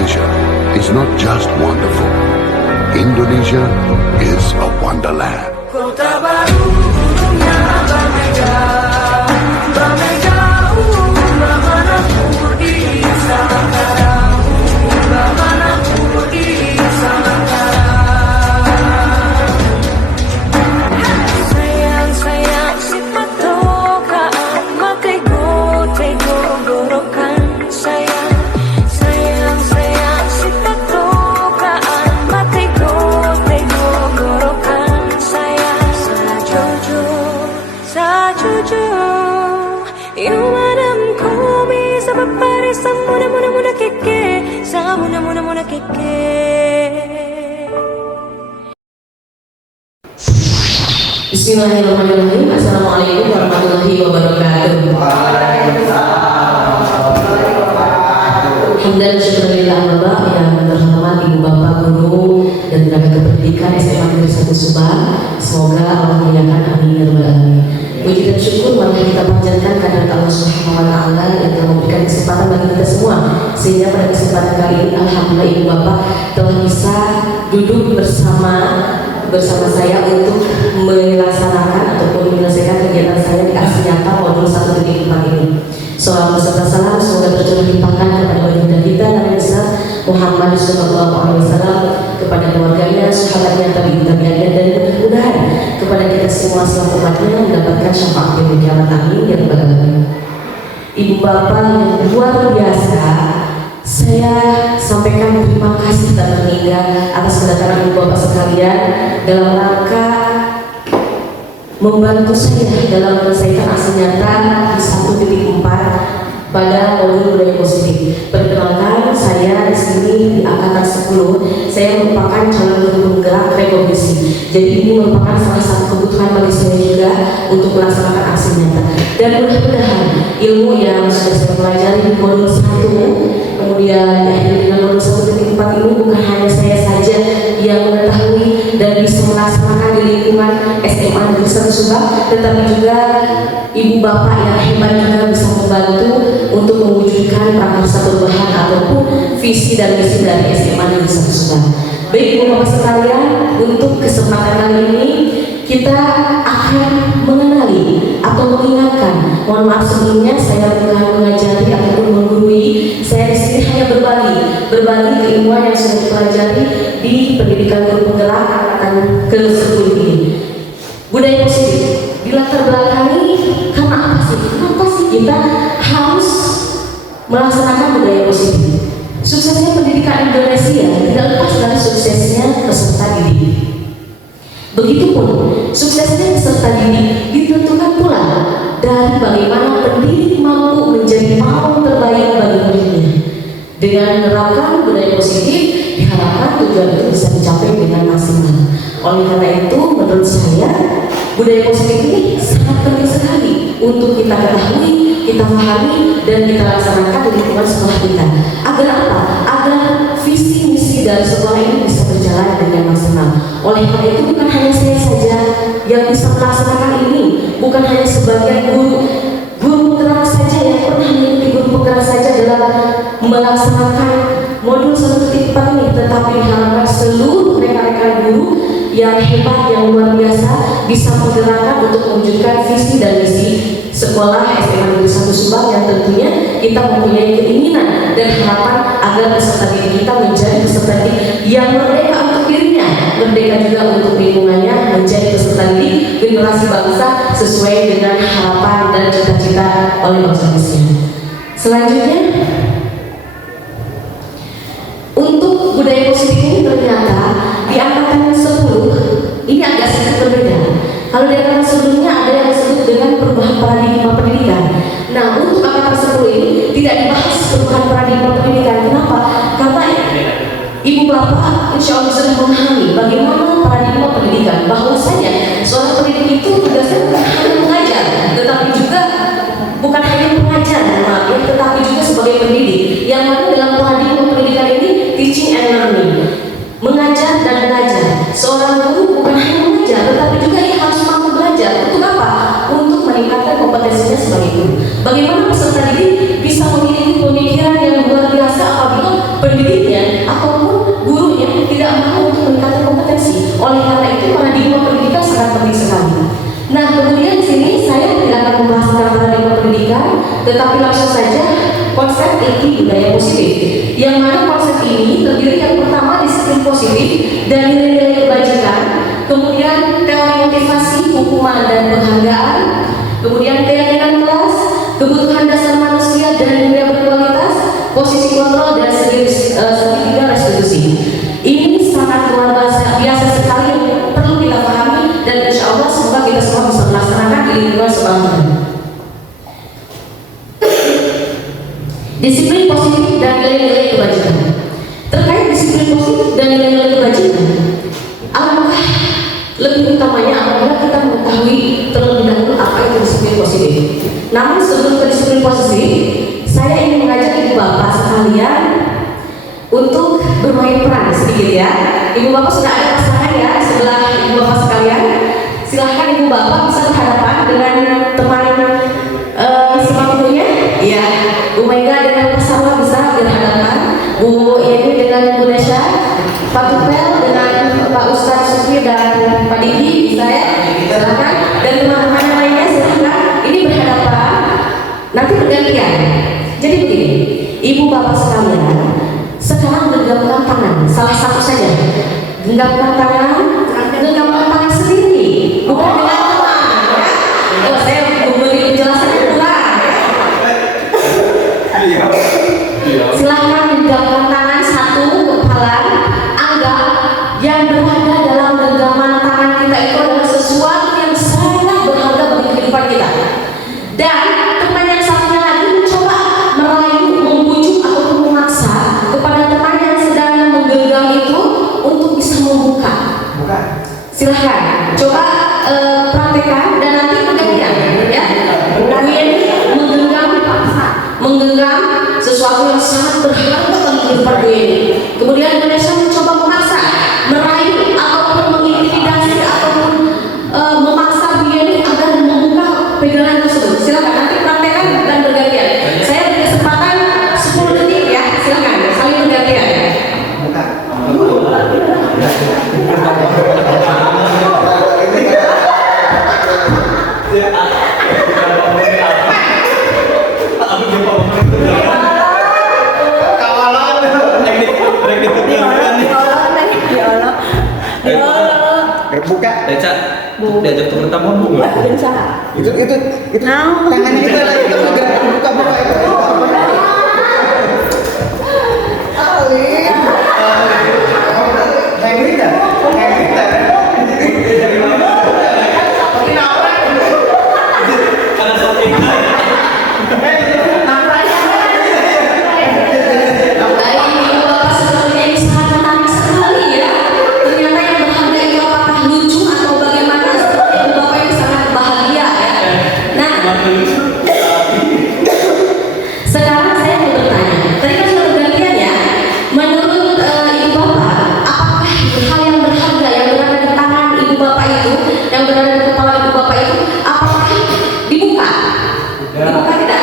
Indonesia is not just wonderful. Indonesia is a wonderland. Kota baru dunia berbeda, berbeda bagaimanapun di Nusantara, bagaimanapun di Nusantara. Sayang sayang si patokaan, matego tego gorokan sayang. Sayang sayang si patokaan, matego tego gorokan sayang. Sajujur, imanam kumi sabab parisam muna keke, sa muna keke. Bismillahirrahmanirrahim. Assalamualaikum warahmatullahi wabarakatuh. Hamdan syukurillah yang terhormat Ibu Bapak Guru dan Tenaga Kependidikan SMA Negeri 1 Subang. Semoga Allah muliakan, amin ya rabbal alamin. Puji dan syukur mari kita panjatkan kehadirat Allah Subhanahu wa taala yang telah memberikan kesempatan bagi kita semua, sehingga pada kesempatan kali ini alhamdulillah Ibu Bapak telah bisa duduk bersama saya untuk melaksanakan ataupun menyelesaikan kegiatan saya di aksi nyata modul 1.4 ini. Salam beserta salam semoga tercurah limpahkan kepada baginda kita Nabi besar Muhammad sallallahu alaihi wasallam, kepada keluarganya, sahabatnya, tabi'in-tabi'innya, dan mudah-mudahan kepada kita semua selaku umatnya mendapatkan syafaat di kiamat, amin ya rabbal alamin. Ibu Bapak yang luar biasa, saya sampaikan terima kasih tak terhingga atas kedatangan Ibu Bapak sekalian dalam rangka membantu saya dalam menyelesaikan aksi nyata di 1.4 pada modul budaya positif. Perkenalkan, saya di sini di angkatan 10, saya merupakan calon guru penggerak rekognisi. Jadi ini merupakan salah satu kebutuhan bagi saya juga untuk melaksanakan aksi nyata. Dan mudah-mudahan ilmu yang sudah saya pelajari di modul 1 kemudian diakhiri dengan modul 1.4 ini bukan hanya saya saja yang mengetahui dan bisa melaksanakan di lingkungan SMA Negeri 1 Subang, tetapi juga Ibu Bapak yang hebat juga bisa membantu untuk mewujudkan prakarsa perubahan ataupun visi dan misi dari SMA Negeri 1 Subang. Baik Ibu Bapak sekalian, untuk kesempatan kali ini kita akan mengenali atau mengingatkan. Mohon maaf sebelumnya saya bukan mengajari ataupun menggurui. Saya di sini hanya berbagi keilmuan yang sudah dipelajari di pendidikan guru penggerak angkatan ke-10 ini. Budaya positif di latar belakangi karena apa sih? Kenapa sih kita harus melaksanakan budaya positif? Suksesnya pendidikan Indonesia tidak lepas dari suksesnya peserta didik. Begitupun suksesnya peserta didik ditentukan pula dari bagaimana pendidik mampu menjadi pahlawan terbaik bagi muridnya. Dengan menerapkan budaya positif, diharapkan tujuan itu bisa dicapai dengan maksimal. Oleh karena itu, menurut saya budaya positif ini sangat penting sekali untuk kita ketahui, kita pahami, dan kita laksanakan di lingkungan sekolah kita. Agar apa? Agar visi misi dari sekolah ini bisa berjalan dengan maksimal. Oleh karena itu, bukan hanya saya saja yang bisa melaksanakan ini, bukan hanya sebagian guru penggerak saja yang pernah mengikuti guru penggerak saja dalam melaksanakan modul 1.4 ini, tetapi diharapkan seluruh rekan-rekan guru yang hebat, yang luar biasa bisa menggerakkan untuk mewujudkan visi dan misi sekolah SMA Negeri 1 Subang, yang tentunya kita mempunyai keinginan dan harapan agar peserta didik kita menjadi peserta didik yang merdeka untuk dirinya, merdeka juga untuk lingkungannya, menjadi peserta didik generasi bangsa sesuai dengan harapan dan cita-cita oleh bangsa Indonesia. Selanjutnya, untuk budaya positif ini ternyata di angkatan 10 ini agak sedikit berbeda. Kalau di angkatan sebelumnya ada yang disebut dengan perubahan paradigma pendidikan. Nah, untuk angkatan 10 ini tidak dibahas perubahan paradigma pendidikan. Kenapa? Karena Ibu Bapak insya Allah sudah memahami bagaimana paradigma pendidikan, bahwasanya seorang pendidik itu tugasnya bukan hanya mengajar, tetapi juga bukan hanya pengajar, tetapi juga sebagai pendidik. Yang mana dalam paradigma pendidikan ini teaching and learning, mengajar dan belajar. Seorang guru bukan hanya mengajar, tetapi juga ia harus mampu belajar. Untuk apa? Untuk meningkatkan kompetensinya sebagai guru. Bagaimana peserta didik bisa memiliki pemikiran yang luar biasa apabila pendidiknya ataupun gurunya tidak mau untuk meningkatkan kompetensi. Oleh karena itu paradigma pendidikan sangat penting sekali. Nah, kemudian di sini saya tidak akan membahas tentang paradigma pendidikan, tetapi langsung saja konsep inti budaya positif. Yang mana konsep ini terdiri yang pertama disiplin positif dan nilai-nilai kebajikan, kemudian teori motivasi, hukuman dan penghargaan, kemudian keyakinan kelas, kebutuhan dasar manusia dan dunia berkualitas, posisi kontrol dan segitiga restitusi. Ini sangat luar biasa sekali yang perlu kita pahami, dan insya Allah semoga kita semua bisa melaksanakan di lingkungan sebangsa. Disiplin positif dan nilai-nilai kebajikan. Terkait disiplin positif dan nilai-nilai kebajikan, alangkah lebih utamanya apabila kita mengetahui terlebih dahulu apa itu disiplin positif. Namun sebelum ke disiplin positif, saya ingin mengajak ibu bapak sekalian untuk bermain peran sedikit ya. Ibu bapak sudah ada pasangan ya sebelah ibu bapak sekalian. Silahkan ibu bapak bisa berhadapan dengan teman sebangkunya. Iya, Bu Mega dengan Pak Sarwa bisa berhadapan. Bu Yeni dengan Bu Nesha, Pak Tupel dengan Pak Ustadz Sufi dan Pak Diki bisa ya. Silahkan, dan teman-teman yang lainnya silahkan. Ini berhadapan, nanti bergantian. Jadi begini, ibu bapak sekalian, sekarang genggamkan tangan, salah satu saja. Genggamkan tangan sendiri, bukan dengan teman. Oh, saya memberi penjelasannya kurang. Silahkan genggamkan tangan satu kepala. Anggap yang berada dalam genggaman tangan kita itu adalah sesuatu yang sangat berharga bagi kehidupan kita. Dan teman yang satunya lagi mencoba merayu, membujuk ataupun memaksa kepada teman yang sedang menggenggam itu untuk bisa membuka. Silahkan coba praktekkan dan nanti bergantian ya. Menggenggam sesuatu yang sangat berharga bagi kehidupan ini. Kemudian Indonesia mencoba memaksa, merayu ataupun mengintimidasi ataupun memaksa dia agar membuka pegangan tersebut. Silakan nanti praktekkan dan bergantian. Saya beri kesempatan 10 detik ya. Silakan saling bergantian. Buka, Deca, diajak temen tamu nggak? Itu tangannya itu lagi buka itu. Sekarang saya mau bertanya, tadi kan sudah bergantian ya. Menurut ibu bapak, apakah hal yang berharga yang berada di tangan ibu bapak itu, yang berada di kepala ibu bapak itu, apakah dibuka? Dibuka tidak?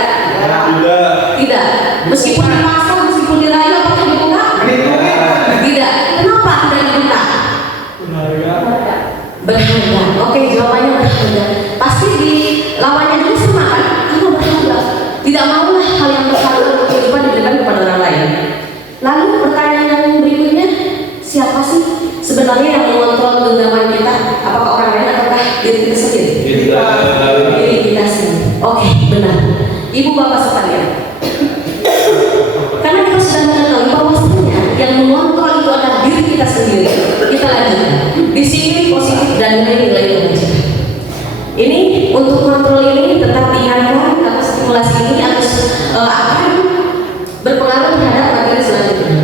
Tidak. Meskipun dipaksa, meskipun dirayu, apakah dibuka? Tidak. Kenapa tidak dibuka? Berharga. Oke, jawabannya berharga. Pasti di lawannya dulu sama kan? Karena berharga. Tidak maulah hal yang berharga untuk kehidupan diberikan kepada orang lain. Lalu pertanyaan yang berikutnya, siapa sih sebenarnya yang mengontrol genggaman kita? Apakah orang lain ataukah diri kita sendiri? Diri kita sendiri. Oke, benar. Ibu bapak sekalian, karena kita sudah mengetahui bahwasanya yang mengontrol itu adalah diri kita sendiri. Kita lanjutkan. Disiplin positif dan nilai-nilai kebajikan. Ini untuk kontrol ini tetap diingatkan atau stimulasi ini harus akan berpengaruh terhadap materi selanjutnya.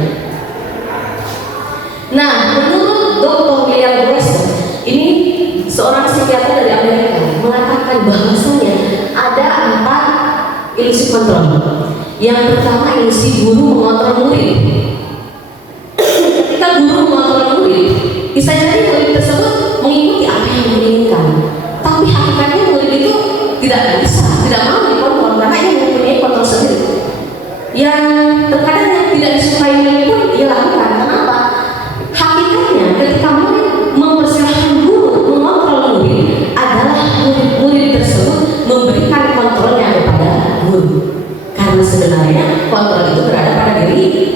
Nah, menurut Dr. William Weston, ini seorang psikiater dari Amerika mengatakan bahwasanya ada 4 ilusi kontrol. Yang pertama ilusi guru mengontrol murid. Ketika guru mengontrol murid, bisa jadi murid tersebut mengikuti apa yang diinginkan. Tapi hakikatnya murid itu tidak bisa, tidak mau dikontrol karena ia mempunyai kontrol sendiri. Yang terkadang yang tidak disukai murid itu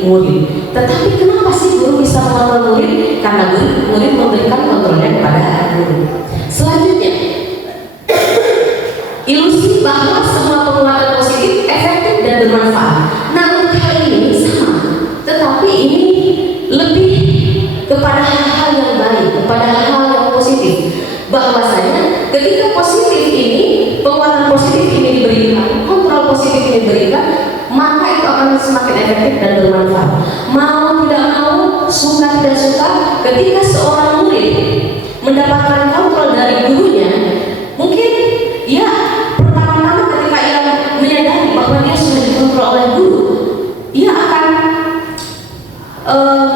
murid. Tetapi kenapa sih guru bisa mengontrol murid? Karena murid memberikan kontrolnya kepada guru. Selanjutnya, ilusi bahwa semua penguatan positif efektif dan bermanfaat. Nah, untuk hal ini sama, tetapi ini lebih kepada hal-hal yang baik, kepada hal-hal yang positif. Bahwasanya ketika positif ini, penguatan positif ini diberikan, kontrol positif ini diberikan, maka itu akan semakin efektif dan bermanfaat. Mau tidak mau, suka tidak suka, ketika seorang murid mendapatkan kontrol dari gurunya, mungkin ya pertama-tama ketika ia menyadari bahwa dia sudah dikontrol oleh guru, ia akan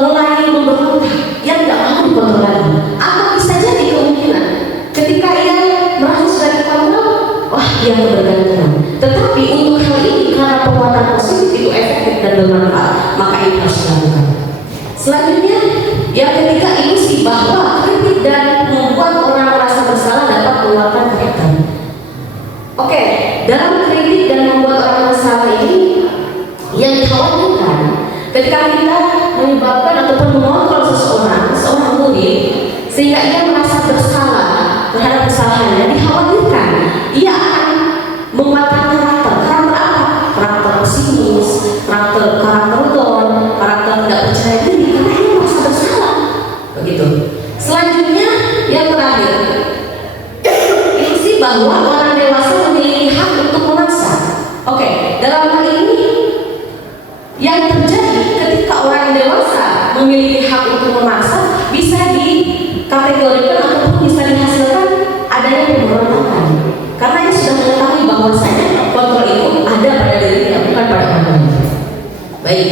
mulai memberontak, yang tidak mau dikontrol lagi. Atau bisa jadi kemungkinan ketika ia merasa sudah dikontrol, wah ia kebergantungan. Tetapi untuk hal ini, karena penguatan positif itu efektif dan bermanfaat, maka ini harus dilakukan. Selanjutnya, yang ketiga, ilusi bahwa kritik dan membuat orang merasa bersalah dapat mengeluarkan kebaikan. Oke, dalam kritik dan membuat orang bersalah ini, yang dikhawatirkan ketika kita menyebabkan ataupun mengontrol seorang murid, sehingga ia merasa bersalah terhadap kesalahannya, dikhawatirkan ia akan menguatkan karakter apa? Karakter pesimis, karakter down, karakter tidak percaya diri, karena ia merasa bersalah. Begitu. Selanjutnya, yang terakhir, ilusi bahwa orang dewasa memiliki hak untuk memaksa. Oke, dalam hal ini yang terjadi ketika orang dewasa memiliki hak untuk memaksa, bisa dikategorikan ataupun bisa dihasilkan adanya pemberontakan, karena dia sudah mengetahui bahwasanya kontrol itu ada pada dirinya, bukan pada orang lain. Baik.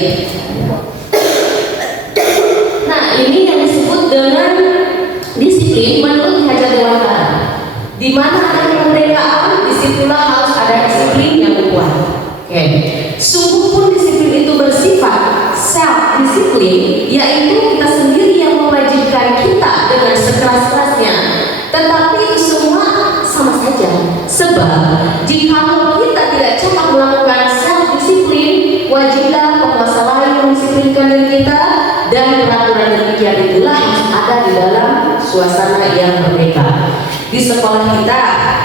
Nah, ini yang disebut dengan disiplin menurut Hajar Dewantara. Di mana ada kemerdekaan, disitulah harus ada disiplin yang kuat. Oke. Sungguh pun disiplin itu bersifat self disiplin, yaitu kita sendiri yang mewajibkan kita dengan sekeras-kerasnya. Tetapi itu semua sama saja. Sebab jika kita tidak cepat melakukan self disiplin, wajiblah penguasa lain mendisiplinkan diri kita, dan peraturan demikian itulah harus ada di dalam suasana yang merdeka. Di sekolah kita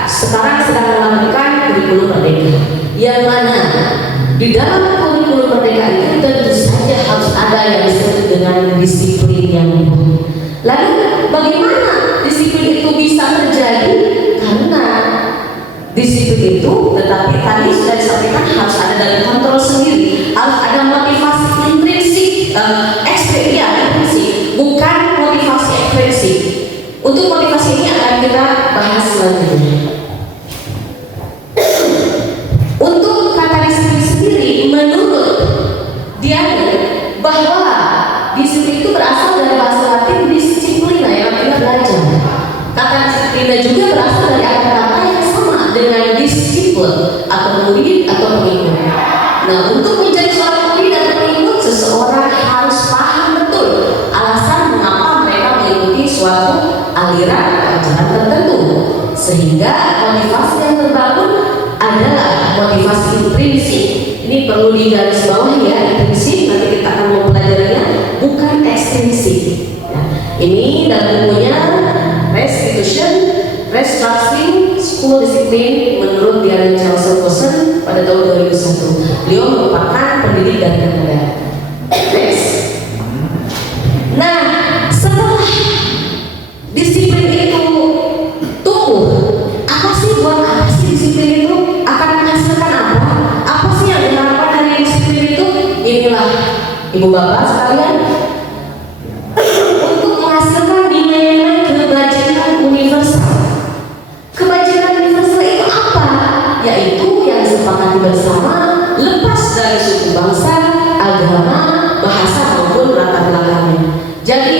sekarang sedang melakukan kurikulum merdeka, yang mana di dalam kurikulum merdeka itu tentu saja harus ada yang disebut dengan disiplin yang baik. Lalu bagaimana disiplin itu bisa terjadi? Karena disiplin itu, tetapi tadi sudah disampaikan, harus ada dari kontrol sendiri, harus ada motivasi intrinsik, intrinsik, bukan motivasi ekstrinsik. Untuk motivasi ini akan kita bahas selanjutnya. Untuk kata disiplin sendiri, menurut Diana, bahwa disiplin itu berasal dari bahasa Latin disciplina, yang artinya belajar. Kata disiplina juga berasal dari kata-kata yang sama dengan disiplin atau murid atau pengikut. Nah, untuk menjadi seorang murid atau pengikut, seseorang harus paham betul alasan mengapa mereka mengikuti suatu aliran ajaran tertentu, sehingga motivasi yang terbangun adalah motivasi intrinsik. Ini perlu digarisbawahi ya, intrinsik, nanti kita akan mempelajarinya, bukan ekstrinsik. Nah, ini dalam bukunya Restructuring School Discipline menurut Diana Charles Wilson pada tahun 2001. Beliau merupakan pendidik dari Kanada. Nah, setelah disiplin itu tumbuh, apa sih disiplin itu akan menghasilkan apa? Apa sih yang diharapkan dari disiplin itu? Inilah ibu bapak sekalian, untuk menghasilkan nilai-nilai kebajikan universal. Kebajikan universal itu apa? Yaitu yang disepakati bersama, lepas dari suku bangsa, agama, bahasa maupun latar belakangnya. Jadi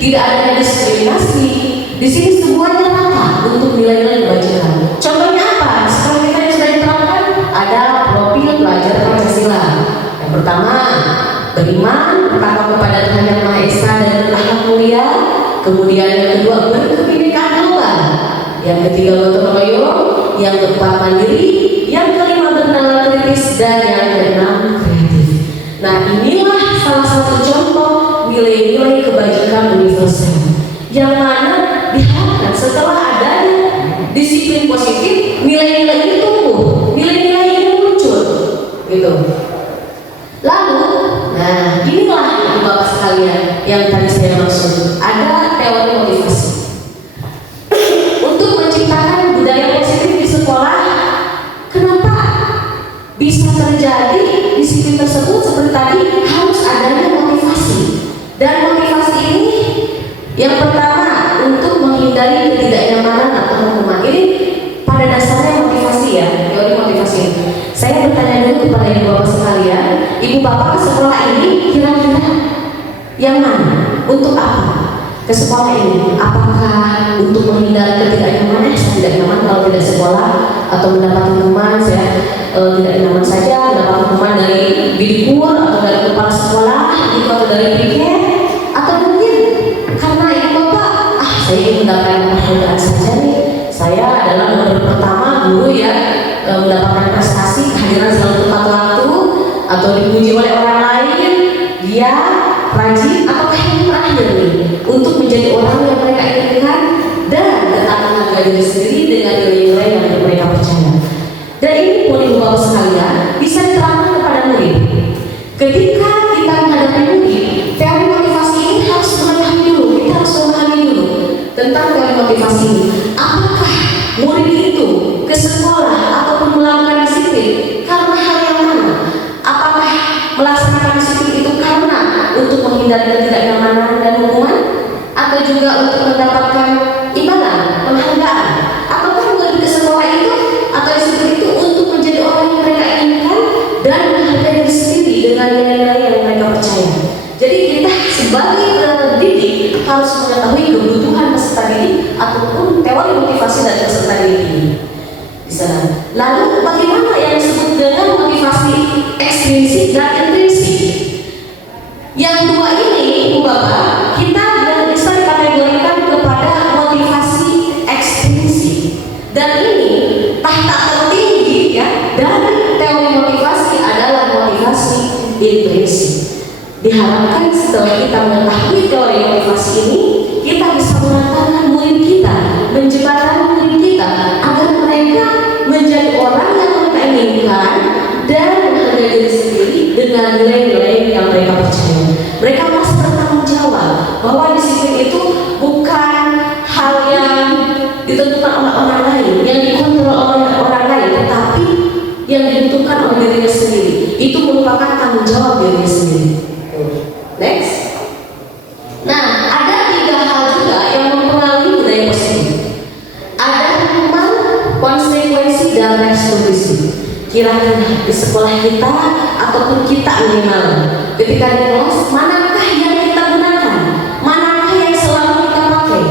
tidak ada diskriminasi. Di sini semuanya rata untuk nilai-nilai kebajikan. Contohnya apa? Sekarang kita yang sudah diterapkan ada profil pelajar Pancasila. Yang pertama, beriman pertama kepada Tuhan Yang Maha Esa dan berakhlak mulia. Kemudian yang kedua, berkebinekaan global. Yang ketiga, gotong royong. Yang keempat, mandiri. Yang kelima, bernalar kritis. Dan yang keenam, kreatif. Nah, inilah salah sekalian yang tadi saya maksud, ada teori motivasi. Untuk menciptakan budaya positif di sekolah, kenapa bisa terjadi disiplin tersebut seperti tadi? Harus adanya motivasi. Dan motivasi ini yang pertama untuk menghindari ketidaknyamanan atau hukuman. Ini pada dasarnya motivasi ya, teori motivasi. Saya bertanya dulu kepada ibu bapak sekalian, ibu bapak ke sekolah ini kira-kira yang mana? Untuk apa? Ke sekolah ini, apakah untuk menghindari ketidaknyamanan? Saya tidak nyaman kalau tidak sekolah, atau mendapat hukuman. Saya tidak nyaman saja mendapat hukuman dari bidikur atau dari kepala sekolah itu, atau dari piket, atau mungkin karena ibu bapak, saya ingin mendapatkan penghargaan saja nih, saya adalah nomor pertama guru yang mendapatkan prestasi, kehadiran selalu tepat waktu, atau dipuji oleh orang lain, dia rajin, atau yang terakhir nih untuk menjadi orang yang mereka inginkan dan tetap menghargai diri sendiri dengan nilai-nilai yang mereka percaya. Dan ini pun ibu bapak sekalian bisa diterapkan kepada murid. Ketika kita menghadapi murid, teori motivasi ini harus memahami dulu. Kita harus memahami dulu tentang teori motivasi ini. Apakah murid itu ke sekolah ataupun melakukan disiplin karena hal yang mana? Apakah melaksanakan disiplin itu karena untuk menghindari ketidaknyamanan dan hukuman, atau juga untuk mendapatkan imbalan, penghargaan, ataukah murid ke sekolah itu atau disiplin itu untuk menjadi orang yang mereka inginkan dan menghargai diri sendiri dengan nilai-nilai yang mereka percaya. Jadi kita sebagai pendidik harus mengetahui kebutuhan peserta didik ataupun teori motivasi dari peserta didik ini. Di sana. Lalu bagaimana yang disebut dengan motivasi ekstrinsik dan intrinsik? Yang dua ini, ibu bapak, kita bisa dikategorikan kepada motivasi ekstrinsik. Dan ini tahta tertinggi ya dari teori motivasi adalah motivasi intrinsik. Diharapkan setelah kita mengetahui teori motivasi ini, kita bisa mengantarkan murid kita, menjembatani murid kita agar mereka menjadi orang yang mereka inginkan dan menghargai diri sendiri dengan nilai-nilai yang mereka percaya. Mereka harus bertanggung jawab bahwa disiplin itu bukan hal yang ditentukan oleh orang lain, yang dikontrol oleh orang lain, tetapi yang dibutuhkan oleh dirinya sendiri. Itu merupakan tanggung jawab dirinya sendiri. Next. Nah, ada tiga hal juga yang mempengaruhi budaya positif. Ada hukuman, konsekuensi, dan restitusi. Kira-kira di sekolah kita ataupun kita minimal ketika di kelas, manakah yang kita gunakan? Manakah yang selalu kita pakai?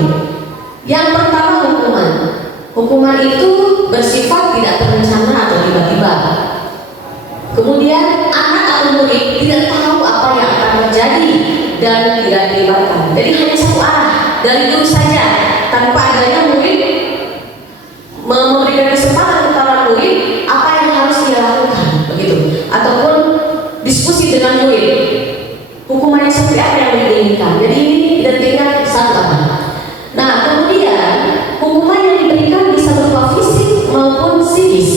Yang pertama hukuman. Hukuman itu bersifat tidak terencana atau tiba-tiba. Kemudian anak atau murid tidak tahu apa yang akan terjadi dan tidak dilibatkan. Jadi hanya satu arah dari guru saja, tanpa adanya murid memberikan kesempatan kepada murid apa yang harus dia lakukan, begitu. Ataupun diskusi dengan murid, hukuman yang seperti apa yang diinginkan. Jadi ini identiknya satu apa. Nah, kemudian hukuman yang diberikan bisa berupa fisik maupun psikis.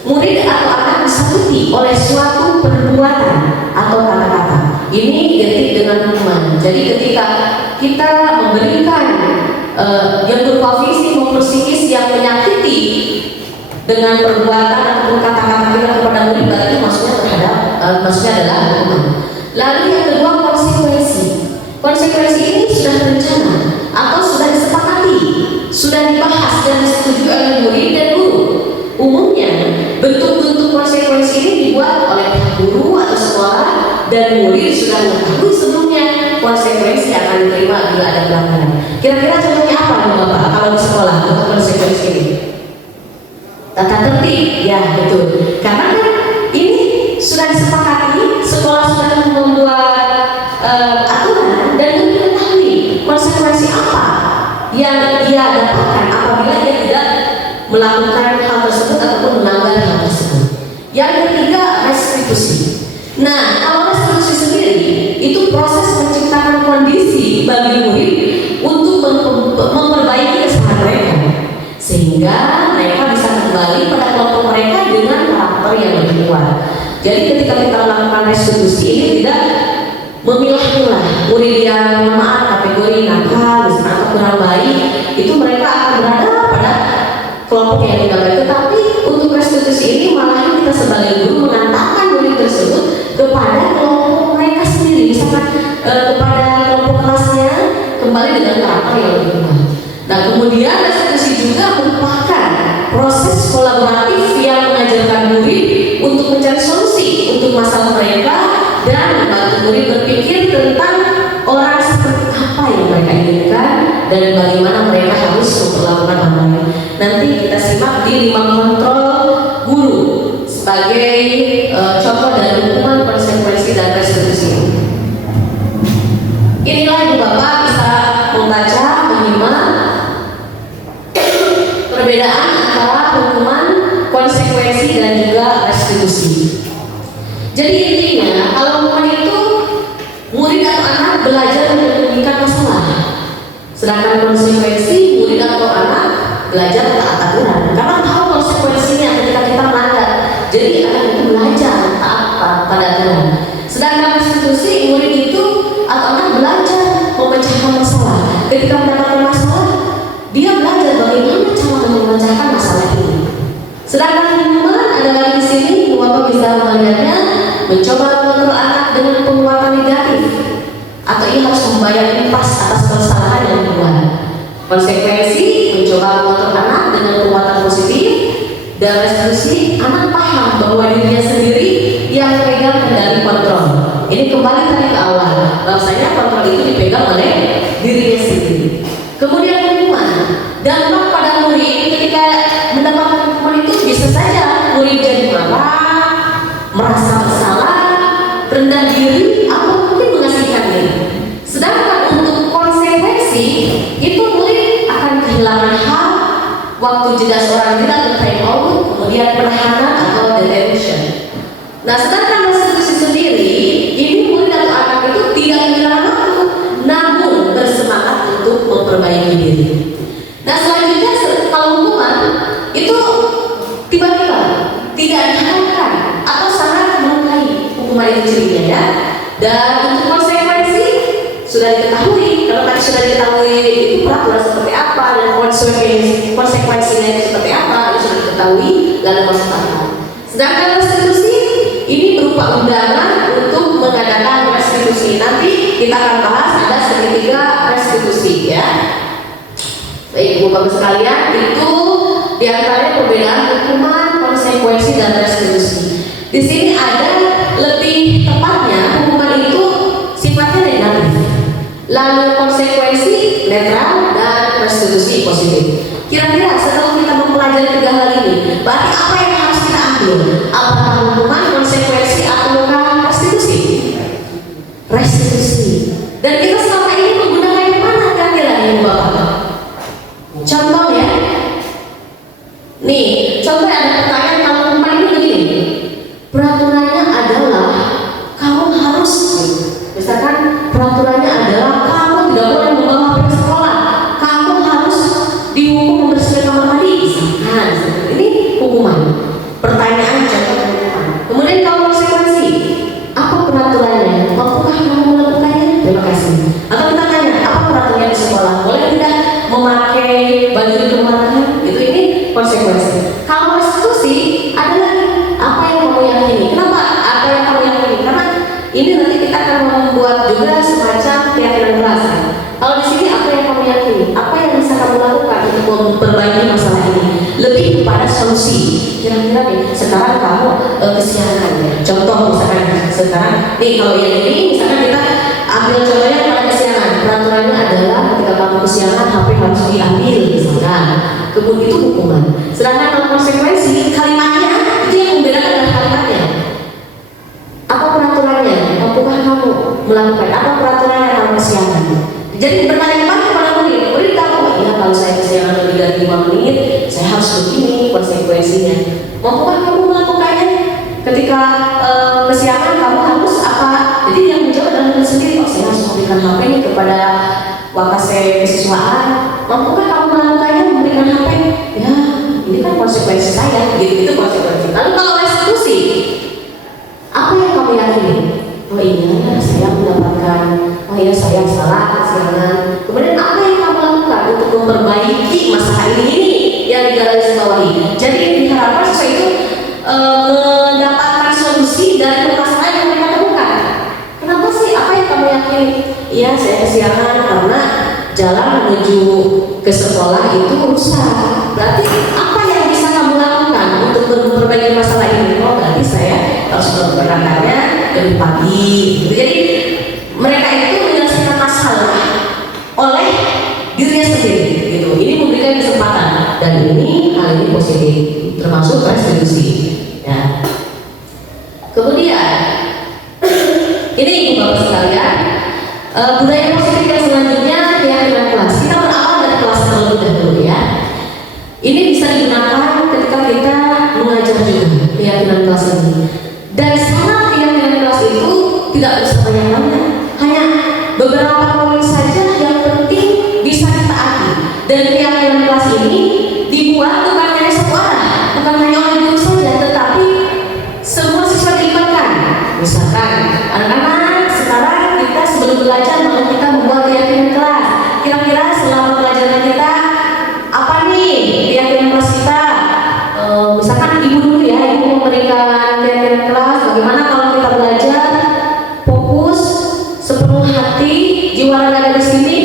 Murid atau anak disakiti oleh suatu perbuatan atau kata-kata. Ini identik dengan hukuman. Jadi ketika kita memberikan yang berupa fisik maupun psikis yang menyakiti dengan perbuatan ataupun kata-kata kita kepada murid, berarti maksudnya adalah hukuman. Lalu yang kedua konsekuensi. Konsekuensi ini sudah terencana atau sudah disepakati, sudah dibahas dan disetujui oleh murid dan guru. Umumnya bentuk-bentuk konsekuensi ini dibuat oleh guru atau sekolah, dan murid sudah mengetahui sebelumnya konsekuensi akan diterima bila ada pelanggaran. Kira-kira contohnya apa Bapak kalau di sekolah untuk konsekuensi ini? Tata tertib, ya betul. Karena kan ini sudah disepakati, sekolah sudah membuat aturan dan guru mengetahui konsekuensi apa yang dia dapatkan apabila dia tidak melakukan hal tersebut ataupun melanggar hal tersebut. Yang ketiga, restitusi. Nah, kalau restitusi sendiri itu proses menciptakan kondisi bagi murid untuk memperbaiki kesalahan mereka, sehingga mereka bisa kembali pada kelompok mereka dengan karakter yang lebih kuat. Jadi ketika kita melakukan restitusi ini tidak memilah inilah murid yang mohon maaf kategori nakal, atau kurang baik, itu mereka akan berada pada kelompok yang digambar. Tetapi untuk restitusi ini malah kita sebagai guru mengantarkan murid tersebut kepada kelompok mereka sendiri, misalkan kepada kelompok kelasnya kembali dengan karakter yang lebih kuat. Nah, kemudian restitusi juga merupakan proses kolaboratif yang mengajarkan murid untuk mencari solusi untuk masalah mereka dan membantu murid berpikir tentang orang seperti apa yang mereka inginkan dan bagaimana mereka harus memperlakukan orang lain. Nanti kita simak di 5 kontrol guru sebagai contoh dari hukuman, konsekuensi, dan restitusi. Inilah Ibu Bapak bisa membaca, menyimak perbedaan antara hukuman, konsekuensi, dan juga restitusi. Jadi intinya, kalau hukuman itu murid atau anak belajar menyembunyikan masalah, sedangkan konsekuensi murid atau anak belajar taat aturan karena tahu konsekuensinya ketika kita melanggar. Jadi anak itu belajar taat pada aturan. Sedangkan restitusi, murid itu atau anak belajar memecahkan masalah. Ketika mendapatkan masalah, dia belajar bagaimana cara memecahkan masalah ini. Sedangkan hukuman ada lagi di sini, Bapak bisa melihatnya, mencoba mengontrol anak dengan penguatan negatif, atau ia harus membayar impas atas kesalahan yang dibuat. Konsekuensi, mencoba mengontrol anak dengan penguatan positif, dan restitusi, anak paham bahwa dirinya sendiri yang pegang kendali kontrol. Ini kembali tadi ke awal, bahwasanya kontrol itu dipegang oleh dirinya sendiri. Kemudian hukuman, dampak pada murid ketika mendapatkan hukuman itu bisa saja murid jadi marah, merasa bersalah, rendah diri, atau mungkin mengasihkan diri. Sedangkan untuk konsekuensi itu murid akan kehilangan hak, waktu jeda seorang diri atau time out, kemudian penahanan atau detention. Nah, sedangkan restitusi sendiri, ini murid atau anak itu tidak kehilangan waktu, namun bersemangat untuk memperbaiki diri. Nah, selanjutnya kalau hukuman itu tiba-tiba tidak diharapkan atau sangat melukai, hukuman itu cirinya ya. Dan untuk konsekuensi sudah diketahui, kalau tadi sudah diketahui itu peraturan seperti apa dan konsekuensinya itu seperti apa, itu sudah diketahui lalu masuk akal. Sedangkan restitusi ini berupa undangan untuk mengadakan restitusi. Nanti kita akan bahas ada segitiga restitusi ya. Baik, Bapak sekalian, itu diantaranya perbedaan hukuman, konsekuensi, dan restitusi. Di sini ada lebih tepatnya hukuman itu sifatnya negatif, lalu konsekuensi netral, dan restitusi positif. Kira-kira setelah kita mempelajari 3 hal ini, berarti apa yang harus kita ambil? Apakah hukuman, konsekuensi, atau restitusi? Restitusi. Dan kita selama ini menggunakan yang mana kira-kira ini Bapak? Contoh ya, nih contoh ada pertanyaan kalau hukuman ini begini, peraturannya adalah kamu harus, misalkan peraturannya adalah kamu tidak boleh membawa HP ke sekolah, kamu harus dihukum membersihkan kamar mandi, misalkan ini hukuman. Pertanyaan contoh hukuman. Kemudian kalau konsekuensi, apa peraturannya? Mampukah kamu melakukannya? Terima kasih. Atau kita tanya, apa peraturannya di sekolah? Boleh tidak memakai baju di rumah? Itu ini konsekuensi. Kalau restitusi adalah apa yang kamu yakini. Kenapa? Apa yang kamu yakini? Karena ini nanti kita akan membuat juga semacam keyakinan merasa. Kalau di sini apa yang kamu yakini? Apa yang bisa kamu lakukan untuk memperbaiki masalah ini? Lebih kepada solusi. Kira-kira nih, sekarang kamu kesiangan ya. Contoh misalkan sekarang nih kalau yang ini misalkan kita ambil contohnya pada kesiangan. Peraturannya adalah ketika kamu kesiangan HP harus diambil misalkan. Kemudian itu hukuman. Sedangkan kalau konsekuensi kalimatnya itu yang membedakan dengan kalimatnya. Apa peraturannya? Mampukah kamu melakukan? Apa peraturannya kalau kesiangan? Jadi bertanya kepada murid, murid tahu ya kalau saya kesiangan lebih dari 5 menit, saya harus begini konsekuensinya. Mampukah kamu melakukannya? Ketika kesiangan kamu harus apa? Jadi yang menjawab adalah diri sendiri. Oh, saya harus memberikan HP ini kepada wakase kesiswaan. Mampukah kamu melakukannya memberikan HP? Ya, ini kan konsekuensi saya. Gitu, itu konsekuensi. Lalu kalau restitusi, apa yang kamu yakini? Oh iya saya mendapatkan, oh ya saya salah kesiangan. Kemudian apa yang kamu lakukan untuk memperbaiki masalah ini yang digarisbawahi. Jadi diharapkan siswa itu mendapatkan solusi dari permasalahan yang mereka temukan. Kenapa sih? Apa yang kamu yakini? Iya saya kesiangan karena jalan menuju ke sekolah itu rusak. Berarti apa yang bisa kamu lakukan untuk memperbaiki masalah ini? Oh berarti saya harus berangkatnya lebih pagi. Jadi mereka itu menyelesaikan masalah oleh dirinya sendiri. Gitu. Ini memberikan kesempatan dan ini hal ini positif, termasuk restitusi. Ya. Kemudian ini ibu bapak sekalian, budaya positif yang selanjutnya keyakinan kelas. Kita berawal dari kelas terlebih dahulu ya. Ini bisa digunakan ketika kita mengajar juga keyakinan kelas ini. Dan syarat keyakinan kelas itu tidak usah banyak-banyak, hanya beberapa poin saja yang penting bisa ditaati. Dan keyakinan kelas ini dibuat bukan hanya satu arah, bukan hanya oleh guru saja, tetapi semua siswa dilibatkan. Misalkan anak-anak sekarang kita sebelum belajar maka kita membuat keyakinan kelas. Kira-kira selama pelajaran kita apa nih keyakinan kelas kita? Misalkan ibu dulu ya, ibu memberikan keyakinan kelas. Bagaimana kalau kita belajar fokus sepenuh hati, jiwa raga di sini?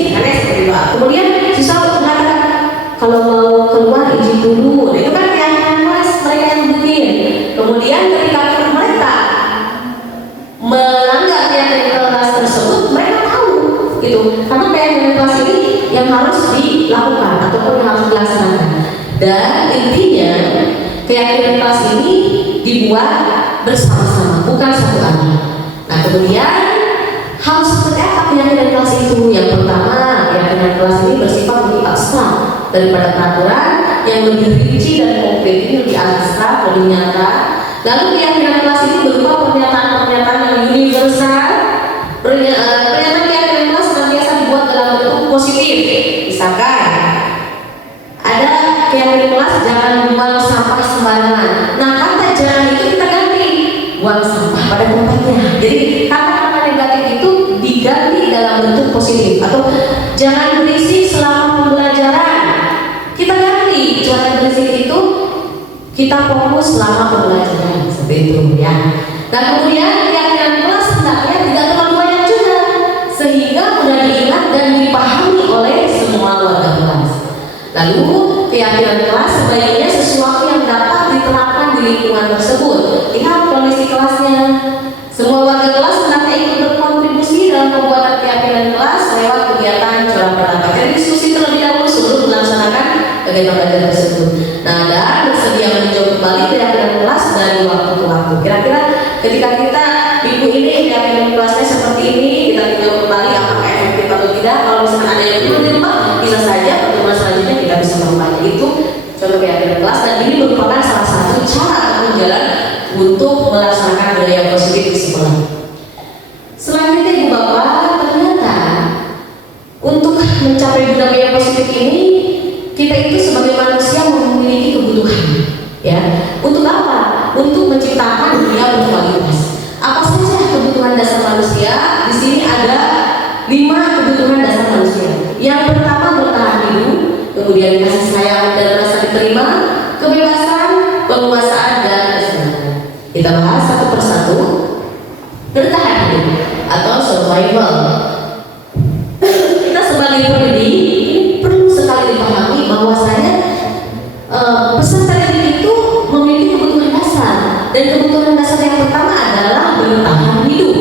Kemudian siswa mengatakan kalau mau keluar izin dulu. Itu kan keyakinan kelas mereka yang bikin. Kemudian ketika mereka melanggar keyakinan kelas tersebut, mereka tahu gitu. Karena keyakinan kelas ini yang harus dilakukan ataupun yang harus dilaksanakan. Dan intinya keyakinan kelas ini dibuat bersama-sama, bukan satu arah. Nah kemudian harus seperti apa keyakinan kelas itu? Yang pertama, keyakinan kelas ini bersifat lebih abstrak daripada peraturan yang lebih rinci dan konkret, ini lebih abstrak, lebih nyata. Lalu keyakinan kelas ini berupa pernyataan-pernyataan yang universal. Pernyataan keyakinan kelas senantiasa dibuat dalam bentuk positif. Misalkan ada keyakinan kelas jangan buang sampah sembarangan. Nah kata jangan itu kita ganti buang sampah pada tempatnya. Jadi kata-kata negatif itu diganti dalam bentuk positif. Atau jangan berisik selama pembelajaran, kita ganti jangan berisik itu kita fokus selama pembelajaran, seperti itu ya. Dan kemudian keyakinan kelas hendaknya tidak terlalu banyak juga sehingga mudah diingat dan dipahami oleh semua warga kelas. Lalu keyakinan kelas sebaiknya sesuatu yang dapat diterapkan di lingkungan tersebut. Lihat kondisi kelasnya. Semua warga kelas hendaknya ikut berkontribusi dalam pembuatan keyakinan kelas lewat kegiatan curah pendapat. Jadi diskusi terlebih dahulu sebelum melaksanakan kegiatan belajar tersebut. Nah, dan bersedia meninjau kembali keyakinan kelas dari waktu ke waktu. Kira-kira ketika kita minggu ini keyakinan kelasnya seperti ini, kita tinjau kembali apakah efektif atau tidak. Kalau misalkan ada yang belum di rumah, bisa saja pertemuan selanjutnya kita bisa mengubahnya. Itu contoh keyakinan kelas dan ini merupakan salah satu cara ataupun jalan untuk melaksanakan budaya positif di sekolah. Selanjutnya ibu bapak, ternyata untuk mencapai budaya positif ini kita itu sebagai manusia memiliki kebutuhan, ya. Untuk apa? Untuk menciptakan dunia berkualitas. Apa saja kebutuhan dasar manusia? Di sini ada 5 kebutuhan dasar manusia. Yang pertama bertahan hidup, kemudian kasih sayang dan rasa diterima, kebebasan, penguasaan dan kesenangan. Kita bahas satu persatu. Bertahan hidup atau survival. Kita sebagai pendidik perlu sekali dipahami bahwasanya peserta didik itu memiliki kebutuhan dasar, dan kebutuhan dasar yang pertama adalah bertahan hidup,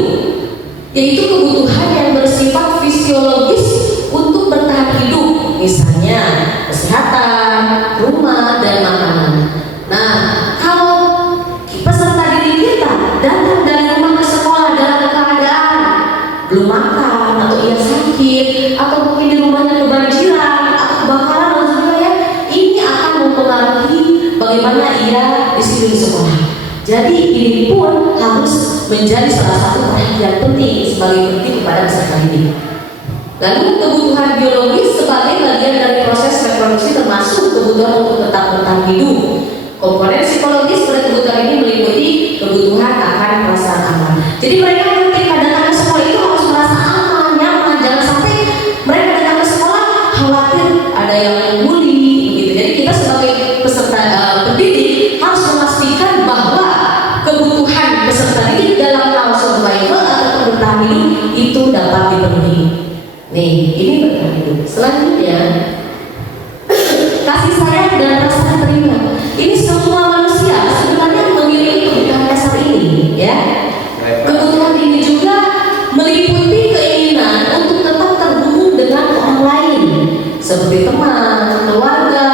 yaitu kebutuhan yang bersifat fisiologis untuk bertahan hidup, misalnya kesehatan, rumah, dan makanan. Nah, kalau peserta didik kita datang dari rumah ke sekolah dalam keadaan belum makan, atau ia sakit, atau mungkin di rumahnya kebanjiran atau kebakaran dan sebagainya, ini akan mempengaruhi bagaimana ia disiplin di sekolah. Jadi ini pun harus menjadi salah satu perhatian penting sebagai penting kepada peserta didik. Lalu kebutuhan biologis sebagai bagian dari proses reproduksi termasuk kebutuhan untuk tetap bertahan hidup. Komponen psikologis pada kebutuhan ini meliputi kebutuhan akan perasaan aman. Jadi mereka ketika Nih, ini bertahan hidup. Selanjutnya, kasih sayang dan rasa terima. Ini semua manusia sebenarnya memiliki kebutuhan dasar ini, ya. Kebutuhan ini juga meliputi keinginan untuk tetap terhubung dengan orang lain, seperti teman, keluarga,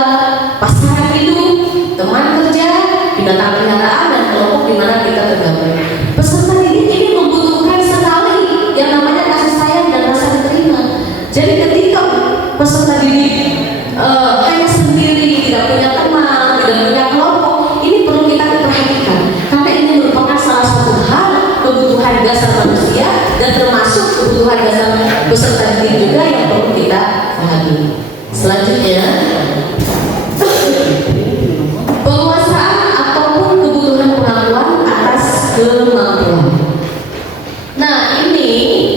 pasangan hidup, teman kerja, binatang peliharaan, dan kelompok di mana kita tergabung. Peserta didik ini membutuhkan sekali yang namanya kasih sayang dan rasa diterima. Jadi ketika peserta didik hanya sendiri, tidak punya teman, tidak punya kelompok, ini perlu kita perhatikan karena ini merupakan salah satu hal kebutuhan dasar manusia dan termasuk kebutuhan dasar peserta didik juga yang perlu kita pahami. Selanjutnya, penguasaan ataupun kebutuhan pengakuan atas kemampuan. Nah, ini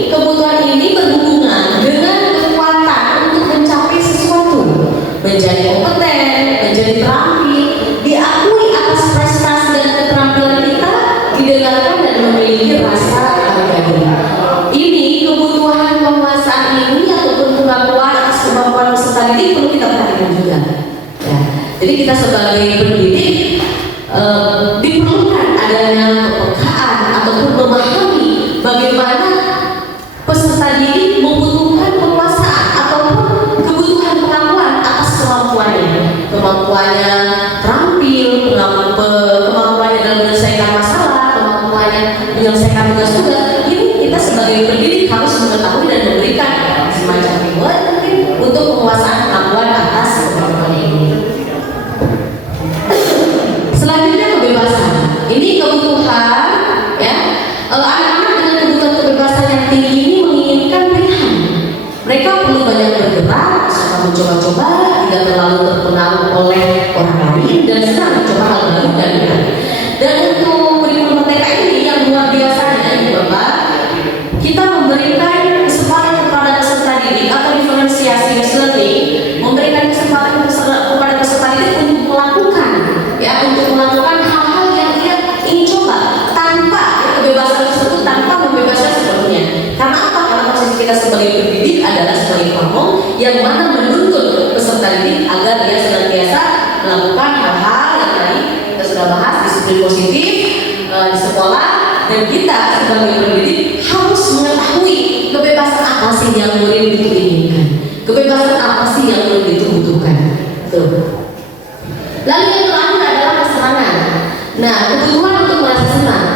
kebutuhan ini berhubungan dengan kekuatan untuk mencapai sesuatu, menjadi kompeten, menjadi terampil, diakui atas prestasi dan keterampilan kita, didengarkan dan memiliki rasa harga diri. Ini kebutuhan penguasaan ini ataupun pengakuan atas kemampuan peserta didik perlu kita perhatikan juga. Ya. Jadi kita sebagai pendidik diperlukan adanya kepekaan ataupun memahami bagaimana peserta didik membutuhkan penguasaan ataupun kebutuhan pengakuan atas kemampuannya terampil, kemampuannya dalam menyelesaikan masalah, kemampuannya menyelesaikan tugas-tugas. Ini kita sebagai pendidik harus mengetahui dan memberikan semacam reward mungkin untuk penguasaan kemampuan atas kemampuan ini. Selanjutnya kebebasan. Ini kebutuhan, ya. Anak-anak dengan kebutuhan kebebasan yang tinggi ini menginginkan pilihan. Mereka perlu banyak bergerak, suka mencoba-coba, tidak terlalu terpengaruh oleh orang lain dan senang mencoba hal baru dan baru. Dan untuk kurikulum merdeka ini yang luar biasanya, Bapak, kita memberikan kesempatan kepada peserta didik atau diferensiasi learning, memberikan kesempatan kepada peserta didik untuk melakukan, ya, untuk melakukan hal-hal yang dia ingin coba tanpa kebebasan tersebut, tanpa membebaskan sepenuhnya. Karena apa? Karena posisi kita sebagai pendidik adalah sebagai kelompok yang mana menuntut peserta didik agar dia senantiasa melakukan hal-hal yang tadi kita sudah bahas, disiplin positif di sekolah, dan kita sebagai pendidik harus mengetahui kebebasan apa sih yang murid itu inginkan, kebebasan apa sih yang murid itu butuhkan. Tuh. Lalu yang terakhir adalah kesenangan. Nah, kebutuhan untuk merasa senang.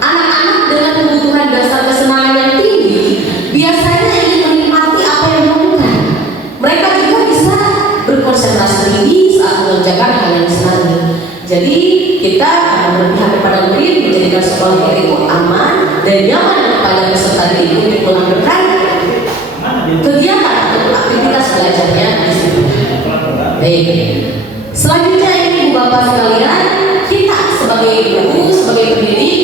Anak-anak dengan kebutuhan dasar kesenangan yang tinggi biasanya ingin menikmati apa yang dilakukan. Mereka juga bisa berkonsentrasi tinggi saat mengerjakan hal yang disenangi. Jadi kita akan berpihak kepada murid menjadikan sekolah itu aman dan nyaman kepada peserta didik untuk melakukan kegiatan atau aktivitas belajarnya di situ. Baik. Selanjutnya ini Bapak sekalian, kita sebagai guru, sebagai pendidik,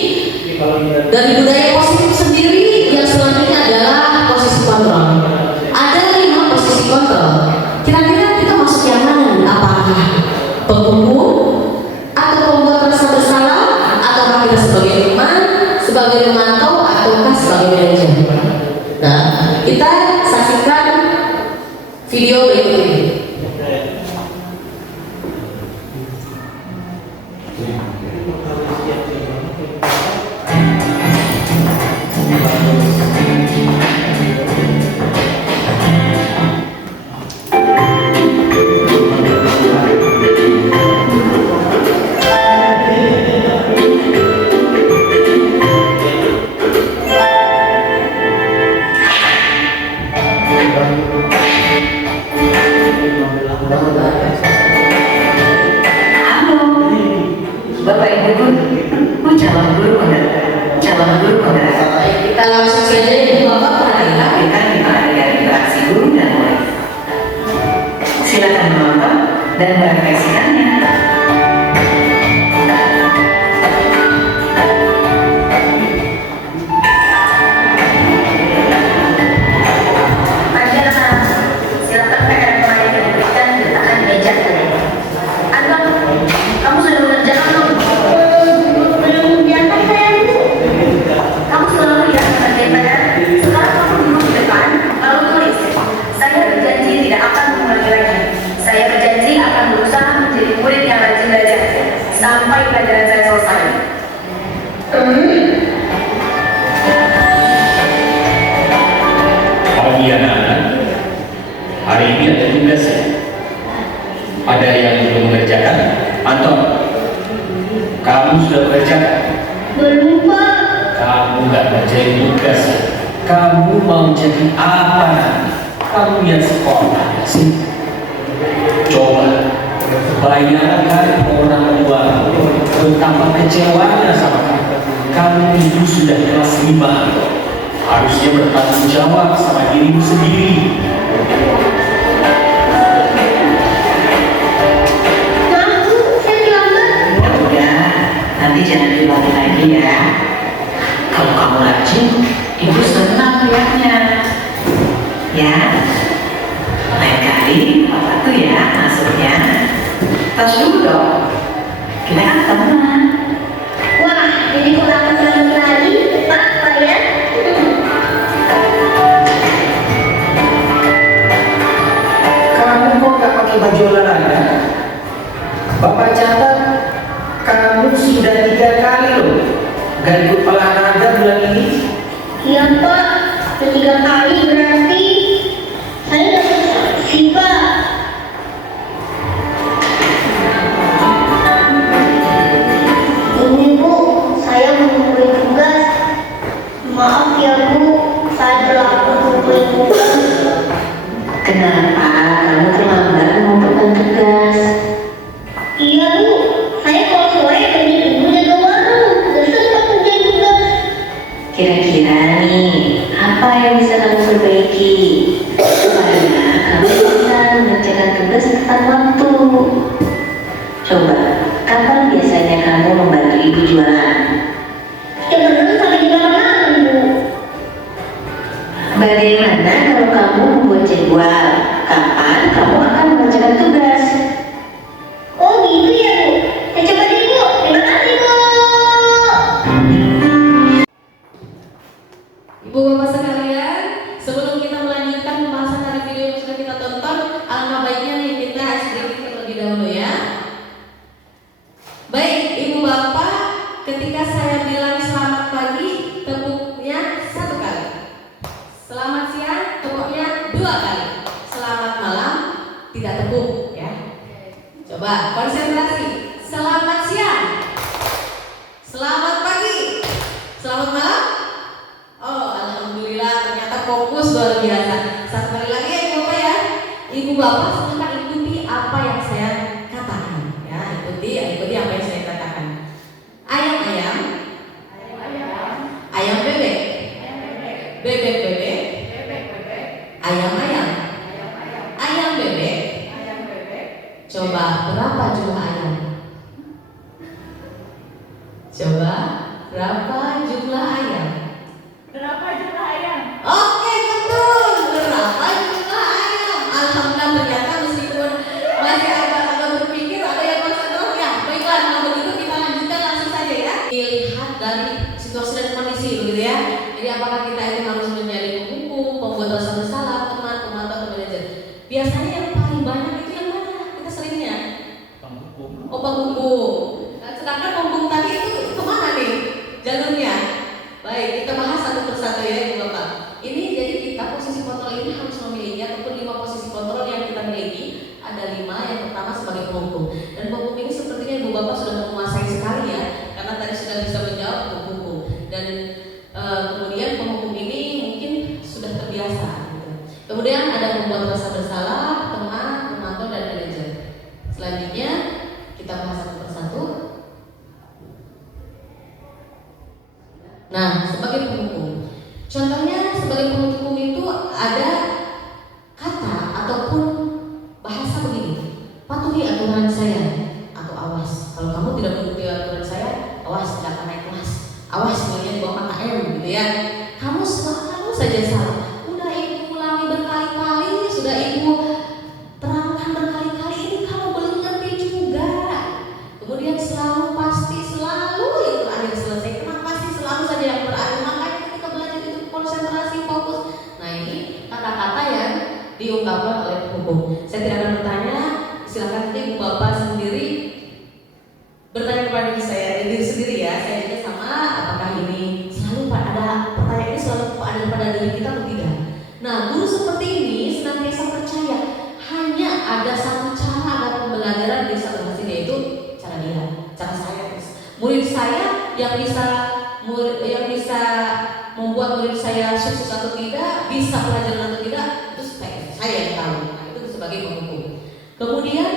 dari budaya positif sendiri yang selanjutnya adalah posisi kontrol. Ada 5 posisi kontrol. Kira-kira kita masuk yang mana? Apakah penghukum atau pembuat rasa bersalah, atau kita sebagai teman, sebagai pemantau, ataukah sebagai manajer? Nah, kita saksikan video berikut ini. Kita langsung saja ini Bapak perhatikan kita gimana dari interaksi guru dan murid. Silakan menonton dan merefleksikannya. Silakan PR yang diberikan diletakkan di meja. Anwar, kamu sudah mengerjakan belum? Biarkan saya dulu. Kamu selalu ya sebagai PR. Sekarang kamu duduk di depan. Hari ini ada tugas ya. Ada yang belum mengerjakan? Anton, kamu sudah mengerjakan? Belum, Pak. Kamu nggak ngerjain tugas ya? Kamu mau jadi apa nanti? Kamu lihat sekolah ya sih? Coba bayangkan orang tua betapa kecewanya sama kamu. Kamu itu sudah kelas 5, harusnya bertanggung jawab sama dirimu sendiri. Nanti jangan diulangi lagi ya. Kalau kamu rajin, ibu senang lihatnya. Ya, lain kali papa tuh ya masuknya tas dulu dong. Kita kan teman. Wah, jadi kurang lagi, Pak, ya? Kamu kok gak pakai baju olahraga? Bapak catat kamu sudah 3 kali loh gak ikut olahraga bulan ini. Iya, Pak. 3 kali berarti saya dapat sanksi, Pak. Ini, Bu, saya mengumpulkan tugas. Maaf ya, Bu, saya telah mengumpulkan tugas. Kenapa kamu terlambat mengumpulkan tugas? Iya, Bu. Saya kalau sore pergi dulu jaga warung. Gak sempat kerjain tugas. Kira-kira nih, apa yang bisa kamu perbaiki supaya kamu bisa mengerjakan tugas tepat waktu? Coba, kapan biasanya kamu membantu ibu jualan? Sebenarnya sampai di mana, Bu? Bagaimana kalau kamu membuat jadwal? Kapan kamu akan mengerjakan tugas? Oh gitu ya, Bu. Saya coba deh, Bu. Terima kasih, Bu. Ibu bapak sekalian, sebelum kita melanjutkan pembahasan dari video yang sudah kita tonton, alangkah baiknya nih kita sedikit terlebih dahulu ya. Baik, ibu bapak, ketika saya bilang selamat pagi, tepuknya 1 kali. Selamat siang, tepuknya 2 kali. Selamat malam, tidak tepuk ya. Coba konsentrasi. Selamat siang. Selamat pagi. Selamat malam. Oh, alhamdulillah ternyata fokus luar biasa. 1 kali lagi ya ibu bapak ya. Ibu bapak silahkan ikuti apa yang saya katakan ya. Ikuti apa yang saya katakan. Ayam-ayam. Ayam bebek. Bebek bebek. Ayam-ayam. Ayam bebek. Coba berapa jumlah ayam? Coba berapa jumlah ayam? Oke, betul. Berapa jumlah ayam? Alhamdulillah, ternyata meskipun masih agak berpikir ada yang konsentrasi ya. Baiklah, kalau begitu kita lanjutkan langsung saja ya. Dilihat dari situasi dan kondisi begitu ya. Jadi apakah kita itu harus menjadi penghukum, pembuat rasa bersalah, teman, pemantau, atau manajer? Biasanya yang paling banyak itu yang mana? Kita seringnya penghukum. Oh, penghukum. Nah, sedangkan penghukum tadi itu kemana nih jalurnya? Baik, kita bahas satu persatu ya ibu bapak. Ini jadi kita posisi kontrol ini harus memiliki ataupun 5 posisi kontrol yang kita miliki. Ada 5, yang pertama sebagai penghukum. Dan penghukum ini sepertinya ibu bapak sudah menguasai sekali ya, karena tadi sudah bisa menjawab penghukum. Dan kemudian penghukum ini mungkin sudah terbiasa. Gitu. Kemudian ada membuat rasa bersalah, teman, pemantau, dan manajer. Selanjutnya kita bahas satu persatu. Nah, sebagai penghukum, contohnya sebagai penghukum itu ada kata ataupun bahasa begini: patuhi aturan saya atau awas. Kalau kamu tidak mengikuti aturan saya, awas tidak akan naik kelas. Awas semuanya di bawah KKM gitu ya. Kamu selalu saja salah. Udah ibu ulangi berkali-kali, sudah ibu terangkan berkali-kali, ini kamu belum ngerti juga. Kemudian selalu pasti selalu yang terakhir selesai. Kenapa sih selalu saja yang berakhir? Makanya ketika belajar itu konsentrasi, fokus. Nah ini kata-kata yang diungkapkan oleh penghukum. Saya tidak akan bertanya, silakan saja ibu bapak sendiri bertanya kepada diri sendiri ya. Saya juga sama, apakah ini selalu ada pertanyaan ini selalu ada pada diri kita atau tidak? Nah, guru seperti ini senantiasa percaya ada satu cara agar pembelajaran bisa berhasil, yaitu cara saya. Murid saya yang bisa membuat murid saya sukses atau tidak, bisa pelajaran atau tidak, itu saya yang tahu. Nah, itu sebagai pengukur. Kemudian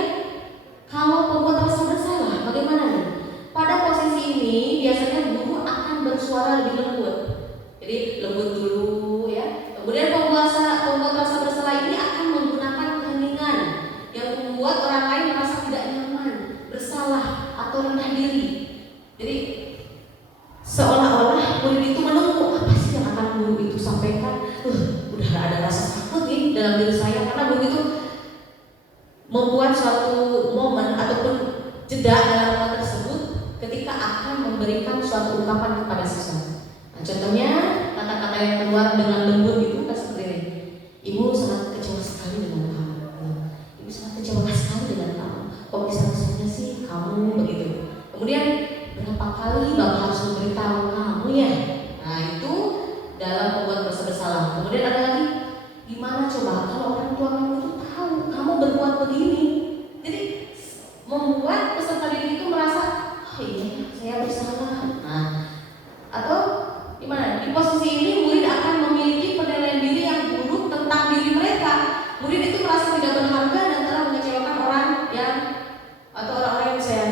kalau pembuat rasa bersalah, bagaimana nih? Pada posisi ini biasanya guru akan bersuara lebih lembut. Jadi lembut dulu ya. Kemudian pembuat rasa bersalah ini akan menggunakan keheningan yang membuat orang lain merasa tidak nyaman, bersalah atau rendah diri. Jadi seolah-olah murid itu menunggu apa sih yang akan guru itu sampaikan. Udah ada rasa takut nih dalam diri saya, karena guru itu membuat suatu momen ataupun jeda dalam momen tersebut ketika akan memberikan suatu ungkapan kepada siswa. Nah, contohnya kata-kata yang keluar dengan lembut itu kan seperti ini. Ibu sangat kecewa sekali dengan kamu. Ibu sangat kecewa sekali dengan kamu. Kok bisa-bisanya sih kamu begitu? Kemudian berapa kali Bapak harus memberitahu kamu ya? Nah, itu dalam membuat rasa bersalah. Kemudian ada lagi, gimana coba kalau orang tua kamu itu tahu kamu berbuat begini? Jadi membuat peserta didik itu merasa, oh iya saya bersalah. Nah, atau gimana? Di posisi ini murid akan memiliki penilaian diri yang buruk tentang diri mereka. Murid itu merasa tidak berharga dan telah mengecewakan orang yang atau orang-orang yang saya,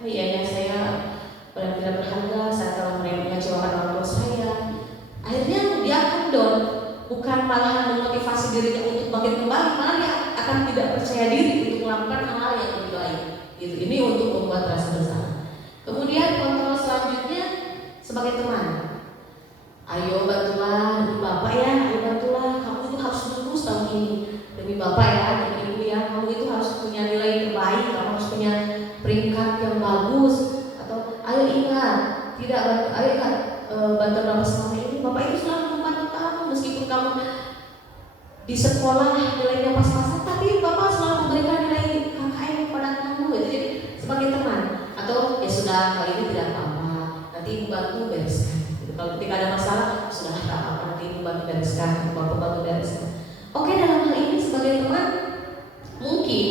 oh iya ya saya benar tidak berharga, saya telah mengecewakan orang tua saya. Akhirnya dia akan down, bukan malah memotivasi dirinya untuk bangkit kembali, malah dia akan tidak percaya diri untuk melakukan hal-hal yang lebih baik. Gitu. Ini untuk membuat rasa bersalah. Kemudian kontrol selanjutnya sebagai teman. Ayo bantulah demi Bapak ya, ayo bantulah, kamu itu harus lulus tahun ini demi Bapak ya, demi Ibu ya, kamu itu harus punya nilai terbaik, kamu harus punya peringkat yang bagus. Atau ayo ingat, bantu Bapak selama ini, Bapak itu selalu membantu kamu meskipun kamu di sekolah nilainya pas-pasan, tapi Bapak selalu memberikan nilai KKM kepada kamu. Gitu. Jadi sebagai teman. Atau ya sudah, kali ini tidak apa-apa, nanti Ibu bantu bereskan. Kalau ketika ada masalah, sudah tak apa-apa, nanti Ibu bantu bereskan, Bapak bantu bereskan. Oke, dalam hal ini sebagai teman, mungkin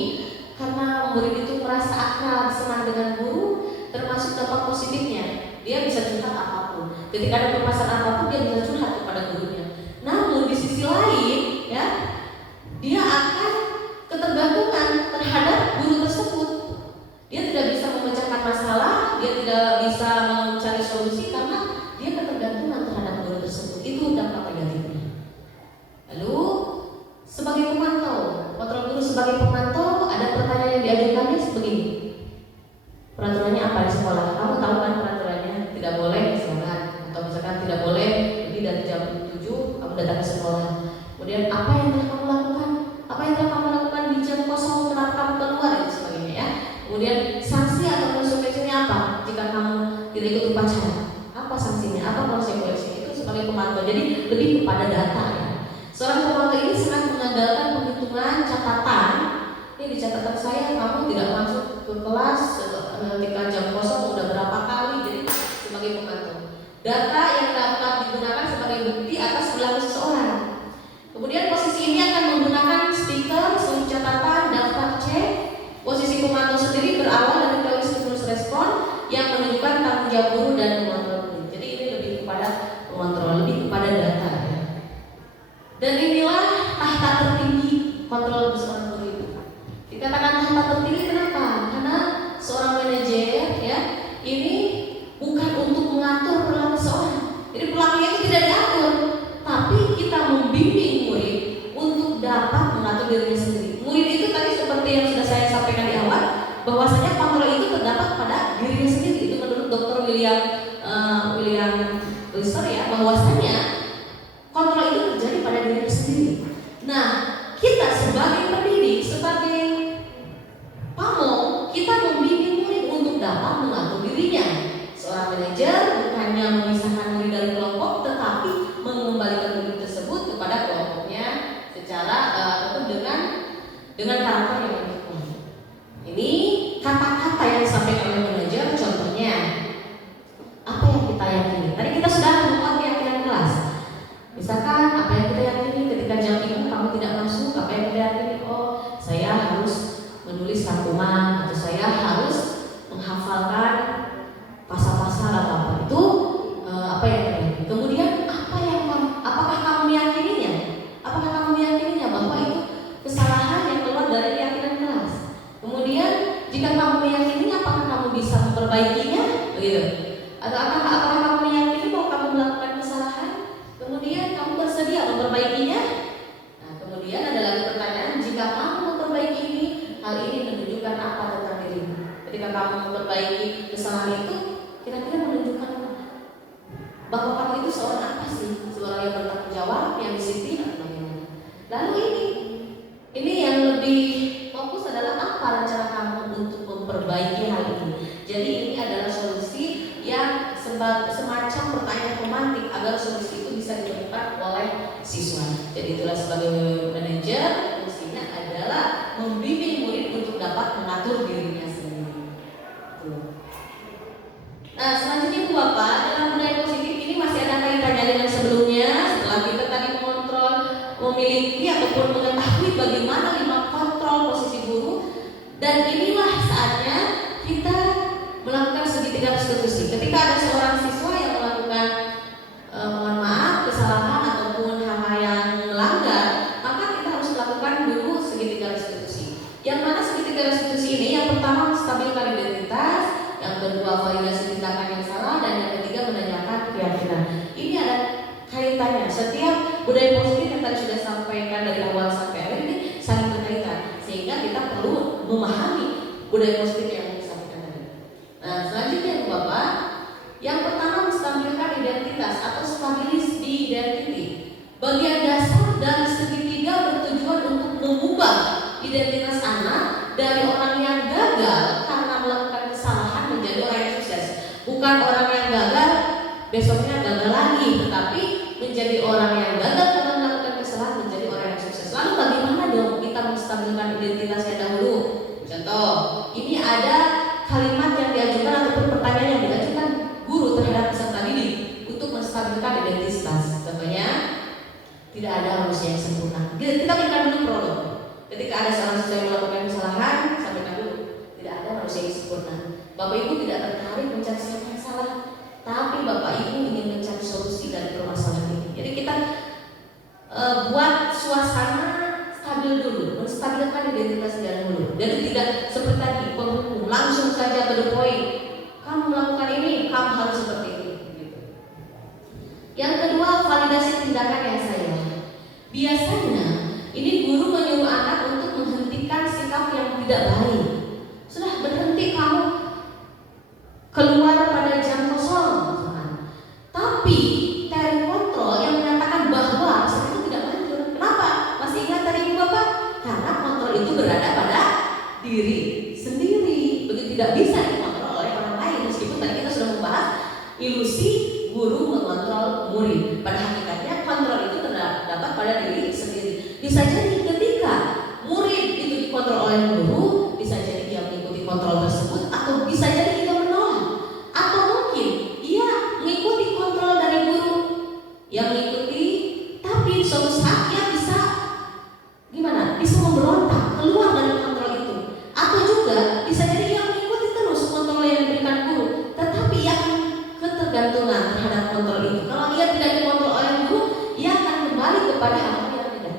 karena murid itu merasa akrab, senang dengan guru, termasuk dampak positifnya, dia bisa curhat apapun. Ketika ada permasalahan apapun, dia bisa curhat kepada gurunya. Namun di sisi lain, ya, dia akan ketergantungan terhadap guru tersebut. Dia tidak bisa memecahkan masalah, dia tidak bisa mencari solusi karena dia ketergantungan terhadap guru tersebut. Itu dampak negatifnya. Lalu sebagai pemantau, kontrol guru sebagai pemantau, ada pertanyaan yang diajukannya sebegini. Peraturannya apa di sekolah? Kamu tahu kan peraturannya? Tidak boleh misalkan, atau misalkan tidak boleh lebih dari jam 7 kamu datang ke sekolah. Kemudian apa yang telah kamu lakukan? Apa yang telah kamu lakukan di jam kosong? Kenapa kamu keluar dan sebagainya ya? Kemudian sanksi atau konsekuensinya apa jika kamu tidak ikut upacara? Apa sanksinya? Apa konsekuensinya? Itu sebagai pemantau. Jadi lebih kepada data ya. Seorang pemantau ini senang mengandalkan penghitungan catatan. Ini di catatan saya kamu tidak masuk ke kelas ketika jam kosong udah berapa kali. Jadi sebagai pemantau, data yang dapat digunakan sebagai bukti atas perilaku seseorang. Kemudian posisi ini akan menggunakan stiker, surat catatan, daftar cek. Posisi pemantau sendiri berawal dari teori stimulus respon yang menunjukkan tanggung jawab guru dan pengontrol guru. Jadi ini lebih kepada pengontrol, lebih kepada data ya. Dan inilah tahta tertinggi kontrol seorang guru itu. Dikatakan tahta tertinggi kenapa? Karena seorang manajer ya, ini bukan untuk mengatur perilaku seorang. Jadi perilakunya itu tidak diatur, tapi kita membimbing murid untuk dapat mengatur dirinya sendiri. Murid itu tadi seperti yang sudah saya sampaikan di awal, bahwasanya kontrol itu terdapat pada dirinya sendiri. Itu menurut Dr. William Rister ya, bahwasanya kontrol itu terjadi pada dirinya sendiri. Nah, kita sebagai pendidik, sebagai pamong, kita membimbing murid untuk dapat mengatur dirinya. Seorang manajer bukannya memisahkan murid dari kelompok, tetapi mengembalikan murid tersebut kepada kelompoknya secara ataupun dengan karakter yang mendukung. Ini kata-kata yang disampaikan oleh manajer. Contohnya, apa yang kita yakini? Tadi kita sudah membuat keyakinan kelas. Misalkan apa yang kita yakini ketika jam Ibu kamu tidak masuk, apa yang kita yakini? Oh, saya harus Atau apakah kamu meyakini bahwa kamu melakukan kesalahan, kemudian kamu bersedia memperbaikinya? Nah, kemudian ada lagi pertanyaan, jika kamu memperbaiki ini, hal ini menunjukkan apa tentang dirimu? Ketika kamu memperbaiki kesalahan itu, kira-kira menunjukkan apa? Bahwa kamu itu seorang apa sih? Seorang yang bertanggung jawab, yang disiplin, atau bagaimana? Lalu ini yang lebih fokus adalah apa rencana kamu untuk memperbaiki hal ini. Jadi ini adalah solusi yang semacam pertanyaan pemantik agar solusi itu bisa ditemukan oleh siswa. Jadi itulah sebagai manajer fungsinya adalah membimbing murid untuk dapat mengatur dirinya sendiri. Nah, selanjutnya Bu Bapak, dalam budaya positif ini masih ada kaitannya dengan sebelumnya. Setelah kita tadi mengontrol, memiliki ataupun mengetahui bagaimana kontrol posisi guru, dan inilah saatnya kita melakukan segitiga restitusi. Ketika ada seorang siswa yang melakukan mohon maaf kesalahan ataupun hal-hal yang melanggar, maka kita harus melakukan dulu segitiga restitusi. Yang mana segitiga restitusi ini? Yang pertama menstabilkan identitas, yang kedua validasi tindakan yang salah, dan yang ketiga menanyakan keyakinan. Ini ada kaitannya. Setiap budaya positif yang tadi sudah sampaikan dari awal sampai akhir ini saling berkaitan, sehingga kita perlu memahami budaya positif yang disampaikan tadi. Nah, selanjutnya Bapak, yang pertama menstabilkan identitas atau stabilis di identity. Bagian dasar dari segitiga bertujuan untuk mengubah identitas anak dari orang yang gagal karena melakukan kesalahan menjadi orang yang sukses. Bukan orang yang gagal besoknya gagal lagi, tetapi menjadi orang yang gagal karena melakukan kesalahan menjadi orang yang sukses. Lalu bagaimana dong kita menstabilkan identitasnya dahulu? Contoh, ini ada kalimat yang diajukan ataupun pertanyaan yang diajukan guru terhadap peserta didik untuk menstabilkan identitas. Contohnya, tidak ada manusia yang sempurna. Kita berikan dulu prolog. Ketika ada seorang siswa yang melakukan kesalahan, sampaikan dulu, tidak ada manusia yang sempurna. Bapak Ibu tidak tertarik mencari siapa yang salah, tapi Bapak Ibu ingin mencari solusi dari permasalahan ini. Jadi kita buat suasana stabil dulu, menstabilkan identitas dulu. Jadi tidak seperti tadi penghukum langsung saja to the point. Kamu melakukan ini, kamu harus seperti ini. Gitu. Yang kedua, validasi tindakan yang salah. Biasanya ini guru menyuruh anak untuk menghentikan sikap yang tidak baik. Sudah berhenti kamu keluar pada jam kosong, tapi teori kontrol yang menyatakan bahwa itu tidak manjur. Kenapa? Masih ingat tadi Ibu Bapak? Karena kontrol itu berada pada diri sendiri. Begitu tidak bisa dikontrol oleh orang lain. Meskipun tadi kita sudah membahas ilusi guru mengontrol murid. Pada hakikatnya kontrol itu terdapat pada diri sendiri. Bisa jadi ketika murid itu dikontrol oleh guru, bisa jadi dia mengikuti kontrol tersebut, atau bisa jadi dia menolak, atau mungkin ia mengikuti kontrol dari guru yang mengikuti, tapi suatu saat ia bisa gimana? Bisa memberontak keluar dari kontrol itu, atau juga bisa jadi ia mengikuti terus kontrol yang diberikan guru, tetapi ia akan ketergantungan terhadap kontrol itu. Kalau ia tidak dikontrol oleh guru, ia akan kembali kepada hal yang negatif.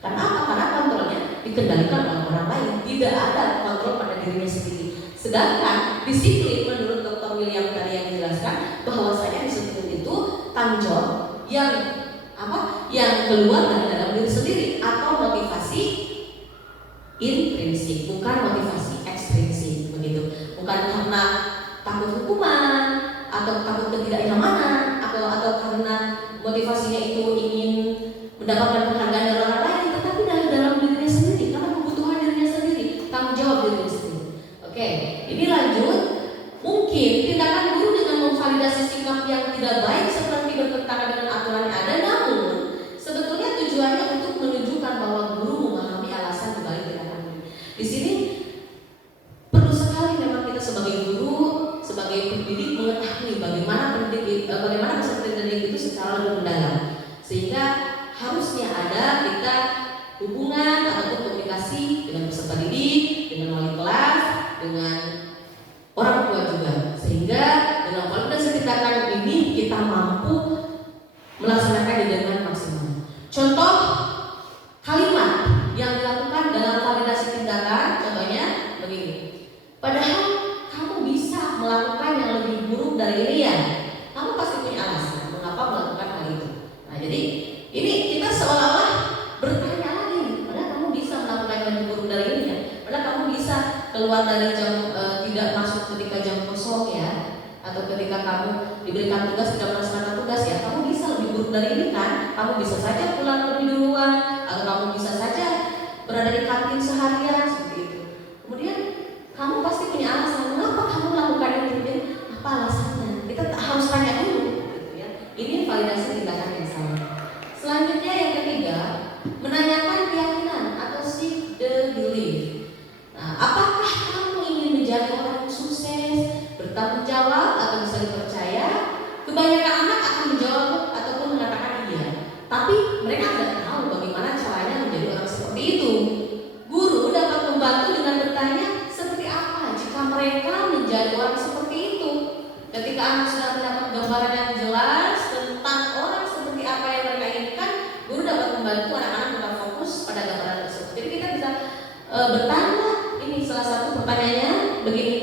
Karena apa? Karena kontrolnya dikendalikan oleh orang lain, tidak ada kontrol pada dirinya sendiri. Sedangkan disiplin menurut Dr. William tadi yang dijelaskan bahwasanya disiplin itu tanggung jawab yang apa? Yang keluar dari dalam diri sendiri, atau motivasi intrinsik, bukan motivasi ekstrinsik, begitu. Bukan karena takut hukuman atau takut ketidaknyamanan atau karena motivasinya itu ingin mendapatkan penghargaan dari orang lain, tetapi dari dalam dirinya sendiri, karena kebutuhan dirinya sendiri, tanggung jawab dirinya sendiri. Oke, ini lanjut. Mungkin tindakan guru dengan memvalidasi sikap yang tidak baik seperti bertentangan dengan aturan yang ada, namun sebetulnya tujuannya untuk menunjukkan bahwa guru memahami alasan dibalik tindakan ini. Di sini perlu sekali memang kita sebagai guru, sebagai pendidik mengetahui bagaimana peserta didik itu secara lebih mendalam, sehingga harusnya ada kita hubungan ataupun komunikasi dengan peserta didik, dengan wali kelas, dengan orang tua juga, sehingga dengan validasi tindakan ini kita mampu melaksanakannya dengan maksimal. Contoh kalimat yang dilakukan dalam validasi tindakan, contohnya begini. Padahal kamu bisa melakukan yang lebih buruk dari ini ya. keluar dari jam tidak masuk ketika jam kosong ya, atau ketika kamu diberikan tugas tidak melaksanakan tugas ya, kamu bisa lebih buruk dari ini kan? Kamu bisa saja pulang lebih duluan, atau kamu bisa saja berada di kantin seharian seperti itu. Kemudian kamu pasti punya alasan mengapa kamu melakukan itu, ya? Apa alasannya? Kita harus tanya dulu, gitu ya. Ini validasi tindakan yang salah. Selanjutnya yang ketiga, menanyakan keyakinan atau seek the belief. Nah, apakah kamu ingin menjadi orang yang sukses, bertanggung jawab, atau bisa dipercaya? Kebanyakan anak akan menjawab ataupun mengatakan iya, tapi mereka tidak tahu bagaimana caranya menjadi orang seperti itu. Guru dapat membantu dengan bertanya seperti apa jika mereka menjadi orang seperti itu. Ketika anak sudah mendapat gambaran yang jelas tentang orang seperti apa yang mereka inginkan, guru dapat membantu anak-anak tetap fokus pada gambaran tersebut. Jadi kita bisa bertanya, ini salah satu pertanyaannya begini,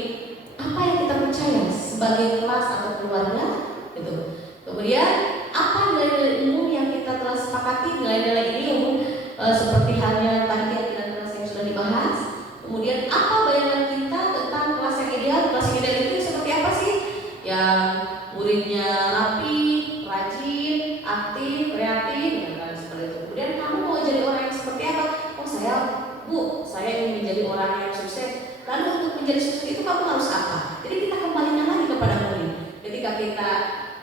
apa yang kita percaya sebagai kelas atau keluarga, gitu. Kemudian apa nilai-nilai umum yang kita telah sepakati, nilai-nilai ini umum seperti halnya tadi keyakinan kelas yang sudah dibahas. Kemudian apa bayangan kita tentang kelas yang ideal? Kelas yang ideal itu seperti apa sih? Yang muridnya rapi, rajin, aktif, kreatif, dan seperti itu. Kemudian kamu mau jadi orang yang seperti apa? Oh saya ingin menjadi orang yang sukses. Lalu untuk menjadi sukses itu kamu harus apa? Jadi kita kembalikan lagi kepada murid. Ketika kita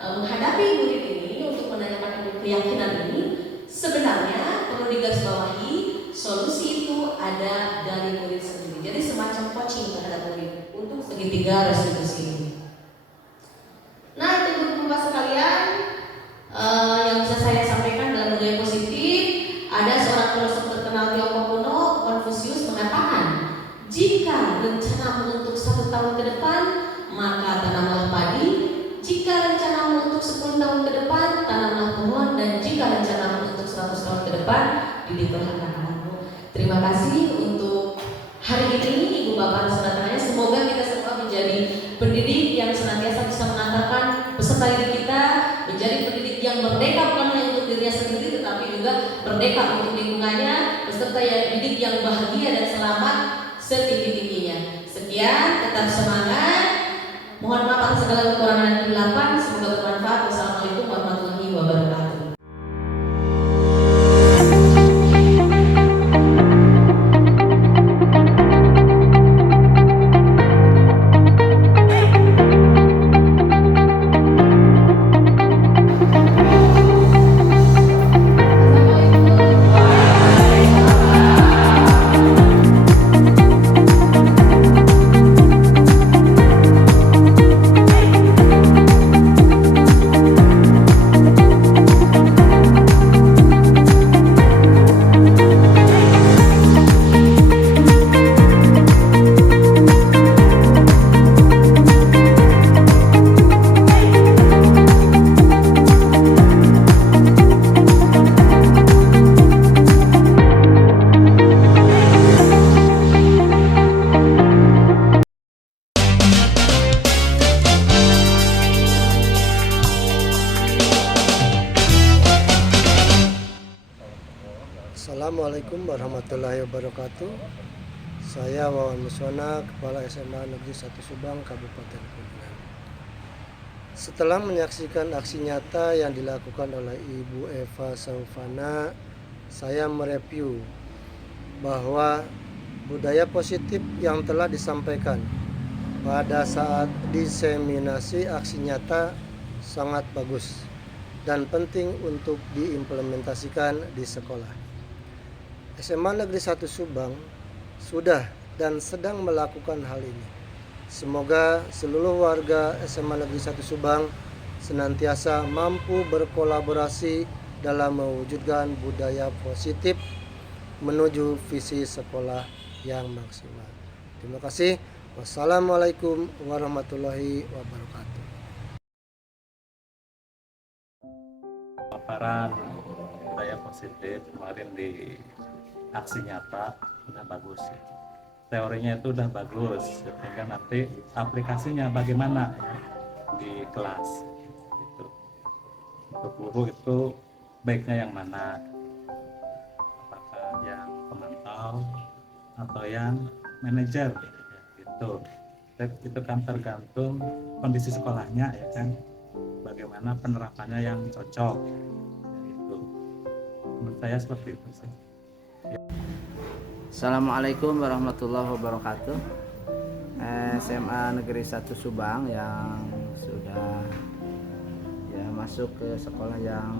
menghadapi murid ini untuk menanyakan keyakinan ini, sebenarnya perlu digarisbawahi solusi itu ada dari murid sendiri. Jadi semacam coaching terhadap murid untuk segitiga restitusi ini. Nah, itu Bapak sekalian yang bisa saya sampaikan dalam budaya positif. Ada seorang filosof terkenal Tiongkok kuno, Confucius, mengatakan, jika rencanamu untuk 1 tahun ke depan, maka tanamlah padi. Jika rencanamu untuk 10 tahun ke depan, tanamlah pohon. Dan jika rencanamu untuk 100 tahun ke depan, didiklah anak-anakmu. Terima kasih untuk hari ini, Ibu Bapak dan saudara-saudaranya. Semoga kita semua menjadi pendidik yang senantiasa bisa mengantarkan peserta didik kita menjadi pendidik yang merdeka, bukan hanya untuk dirinya sendiri, tetapi juga merdeka untuk lingkungannya, peserta didik yang bahagia dan selamat setinggi-tingginya. Sekian, tetap semangat. Mohon maaf atas segala kekurangan dan kesilapan. Semoga bermanfaat. Wassalamualaikum warahmatullahi wabarakatuh. Assalamualaikum warahmatullahi wabarakatuh. Saya Wawan Muswana, Kepala SMA Negeri 1 Subang, Kabupaten Kuningan. Setelah menyaksikan aksi nyata yang dilakukan oleh Ibu Eva Saufana, saya mereview bahwa budaya positif yang telah disampaikan pada saat diseminasi aksi nyata sangat bagus dan penting untuk diimplementasikan di sekolah. SMA Negeri 1 Subang sudah dan sedang melakukan hal ini. Semoga seluruh warga SMA Negeri 1 Subang senantiasa mampu berkolaborasi dalam mewujudkan budaya positif menuju visi sekolah yang maksimal. Terima kasih. Wassalamualaikum warahmatullahi wabarakatuh. Paparan budaya positif kemarin di aksi nyata udah bagus ya. Teorinya itu udah bagus, sehingga nanti aplikasinya bagaimana ya, di kelas gitu. Untuk guru itu baiknya yang mana, apakah yang pemantau atau yang manajer ya, Tuh, itu kan tergantung kondisi sekolahnya ya kan, bagaimana penerapannya yang cocok. Itu menurut saya seperti itu sih. Assalamualaikum warahmatullahi wabarakatuh. SMA Negeri 1 Subang yang sudah masuk ke sekolah yang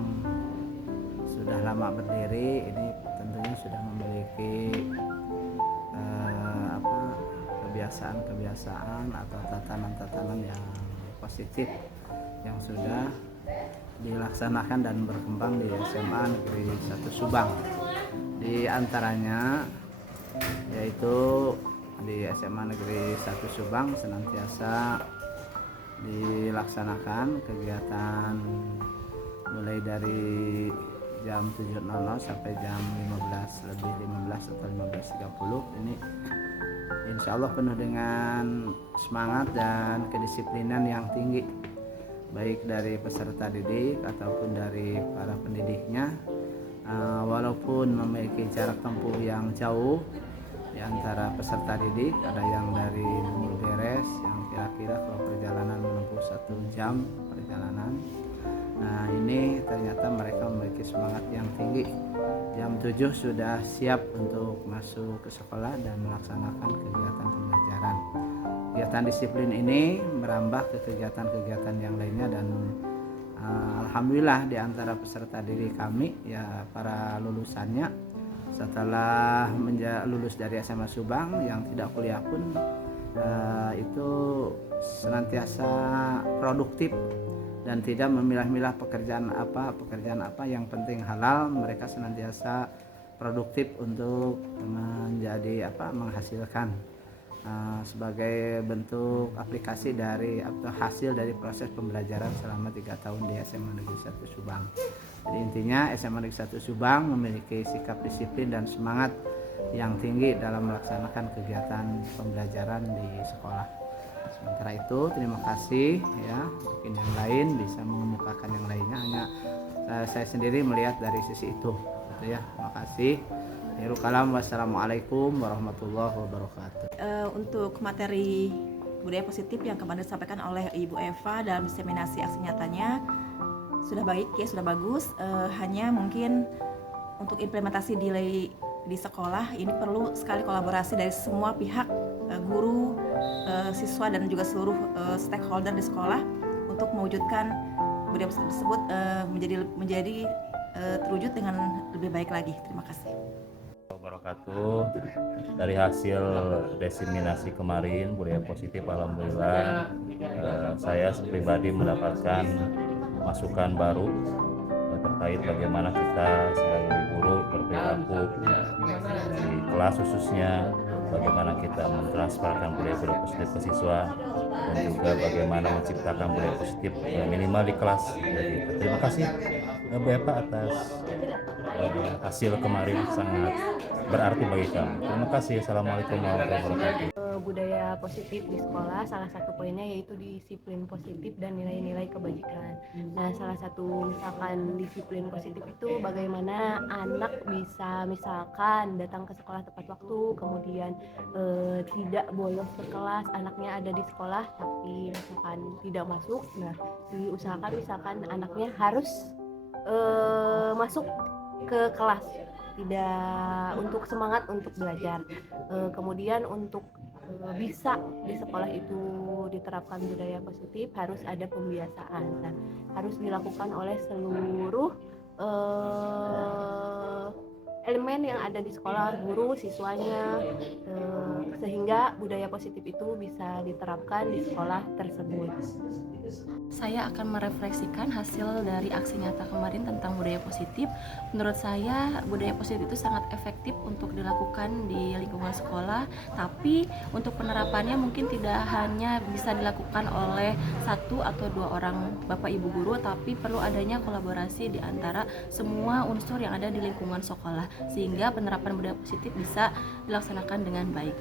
sudah lama berdiri ini tentunya sudah memiliki kebiasaan atau tatanan-tatanan yang positif yang sudah dilaksanakan dan berkembang di SMA Negeri 1 Subang. Di antaranya yaitu di SMA Negeri 1 Subang senantiasa dilaksanakan kegiatan mulai dari jam 7.00 sampai jam 15 atau 15.30. Ini insya Allah penuh dengan semangat dan kedisiplinan yang tinggi, baik dari peserta didik ataupun dari para pendidiknya. Walaupun memiliki jarak tempuh yang jauh di antara peserta didik, ada yang dari Beres yang kira-kira kalau perjalanan menempuh 1 jam perjalanan. Nah ini ternyata mereka memiliki semangat yang tinggi. Jam 7 sudah siap untuk masuk ke sekolah dan melaksanakan kegiatan pembelajaran. Kegiatan disiplin ini merambah ke kegiatan-kegiatan yang lainnya dan alhamdulillah di antara peserta didik kami ya para lulusannya setelah lulus dari SMA Subang yang tidak kuliah pun itu senantiasa produktif dan tidak memilah-milah pekerjaan apa yang penting halal. Mereka senantiasa produktif untuk menghasilkan sebagai bentuk aplikasi dari atau hasil dari proses pembelajaran selama 3 tahun di SMA Negeri 1 Subang. Jadi intinya SMA Negeri 1 Subang memiliki sikap disiplin dan semangat yang tinggi dalam melaksanakan kegiatan pembelajaran di sekolah. Sementara itu terima kasih ya, mungkin yang lain bisa mengemukakan yang lainnya, hanya saya sendiri melihat dari sisi itu gitu ya. Terima kasih. Akhirul kalam, wassalamualaikum warahmatullahi wabarakatuh. Untuk materi budaya positif yang kemarin disampaikan oleh Ibu Eva dalam diseminasi aksi nyatanya sudah baik ya, sudah bagus. Hanya mungkin untuk implementasi di sekolah ini perlu sekali kolaborasi dari semua pihak, guru, siswa dan juga seluruh stakeholder di sekolah untuk mewujudkan budaya positif tersebut menjadi terwujud dengan lebih baik lagi. Terima kasih. Wabarakatuh. Dari hasil diseminasi kemarin budaya positif, alhamdulillah saya pribadi mendapatkan masukan baru terkait bagaimana kita sebagai guru berperilaku di kelas khususnya, bagaimana kita mentransferkan budaya positif ke siswa dan juga bagaimana menciptakan budaya positif minimal di kelas. Jadi terima kasih Bu Eva atas hasil kemarin, sangat berarti bagi kami. Terima kasih. Assalamualaikum warahmatullahi wabarakatuh. Budaya positif di sekolah salah satu poinnya yaitu disiplin positif dan nilai-nilai kebajikan. Nah, salah satu misalkan disiplin positif itu bagaimana anak bisa misalkan datang ke sekolah tepat waktu, kemudian tidak bolos ke kelas, anaknya ada di sekolah tapi misalkan tidak masuk. Nah, diusahakan misalkan anaknya harus masuk ke kelas, tidak untuk semangat untuk belajar. Kemudian untuk bisa di sekolah itu diterapkan budaya positif harus ada pembiasaan dan harus dilakukan oleh seluruh elemen yang ada di sekolah, guru, siswanya, sehingga budaya positif itu bisa diterapkan di sekolah tersebut. Saya akan merefleksikan hasil dari aksi nyata kemarin tentang budaya positif. Menurut saya budaya positif itu sangat efektif untuk dilakukan di lingkungan sekolah, tapi untuk penerapannya mungkin tidak hanya bisa dilakukan oleh 1 atau 2 orang Bapak Ibu guru, tapi perlu adanya kolaborasi di antara semua unsur yang ada di lingkungan sekolah sehingga penerapan budaya positif bisa dilaksanakan dengan baik.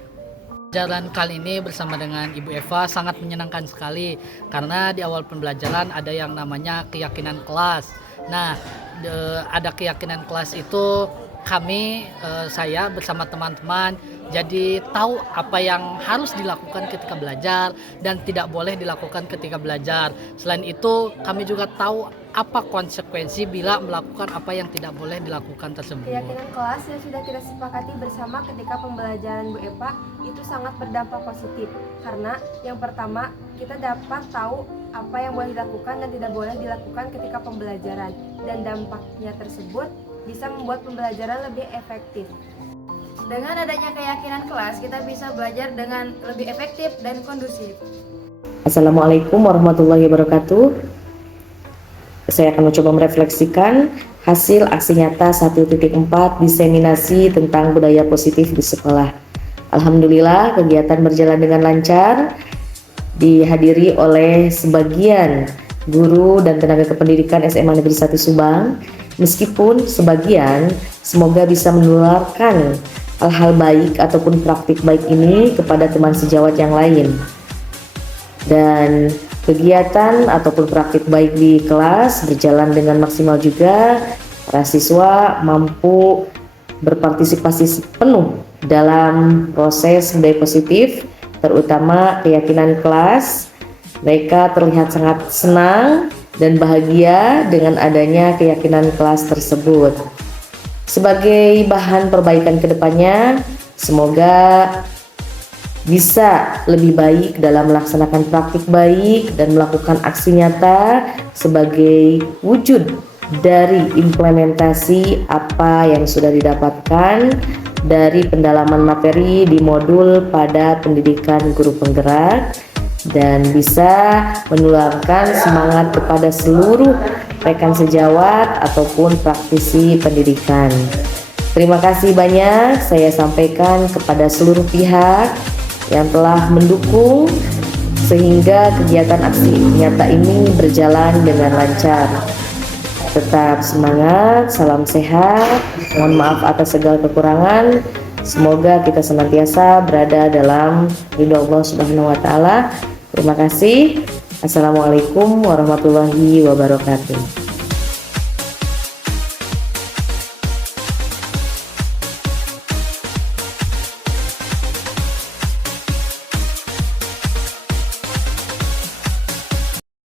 Pembelajaran kali ini bersama dengan Ibu Eva sangat menyenangkan sekali karena di awal pembelajaran ada yang namanya keyakinan kelas. Nah, ada keyakinan kelas itu kami, saya bersama teman-teman Jadi tahu apa yang harus dilakukan ketika belajar dan tidak boleh dilakukan ketika belajar. Selain itu, kami juga tahu apa konsekuensi bila melakukan apa yang tidak boleh dilakukan tersebut. Keyakinan kelas yang sudah kita sepakati bersama ketika pembelajaran Bu Eva itu sangat berdampak positif. Karena yang pertama, kita dapat tahu apa yang boleh dilakukan dan tidak boleh dilakukan ketika pembelajaran. Dan dampaknya tersebut bisa membuat pembelajaran lebih efektif. Dengan adanya keyakinan kelas, kita bisa belajar dengan lebih efektif dan kondusif. Assalamualaikum warahmatullahi wabarakatuh. Saya akan mencoba merefleksikan hasil aksi nyata 1.4 diseminasi tentang budaya positif di sekolah. Alhamdulillah kegiatan berjalan dengan lancar, dihadiri oleh sebagian guru dan tenaga kependidikan SMA Negeri 1 Subang. Meskipun sebagian semoga bisa menularkan hal-hal baik ataupun praktik baik ini kepada teman sejawat yang lain. Dan kegiatan ataupun praktik baik di kelas berjalan dengan maksimal juga. Para siswa mampu berpartisipasi penuh dalam proses budaya positif, terutama keyakinan kelas. Mereka terlihat sangat senang dan bahagia dengan adanya keyakinan kelas tersebut. Sebagai bahan perbaikan kedepannya, semoga bisa lebih baik dalam melaksanakan praktik baik dan melakukan aksi nyata sebagai wujud dari implementasi apa yang sudah didapatkan dari pendalaman materi di modul pada pendidikan guru penggerak, dan bisa menularkan semangat kepada seluruh rekan sejawat ataupun praktisi pendidikan. Terima kasih banyak saya sampaikan kepada seluruh pihak yang telah mendukung sehingga kegiatan aksi nyata ini berjalan dengan lancar. Tetap semangat, salam sehat, mohon maaf atas segala kekurangan. Semoga kita senantiasa berada dalam ridho Allah Subhanahu wa taala. Terima kasih. Assalamualaikum warahmatullahi wabarakatuh.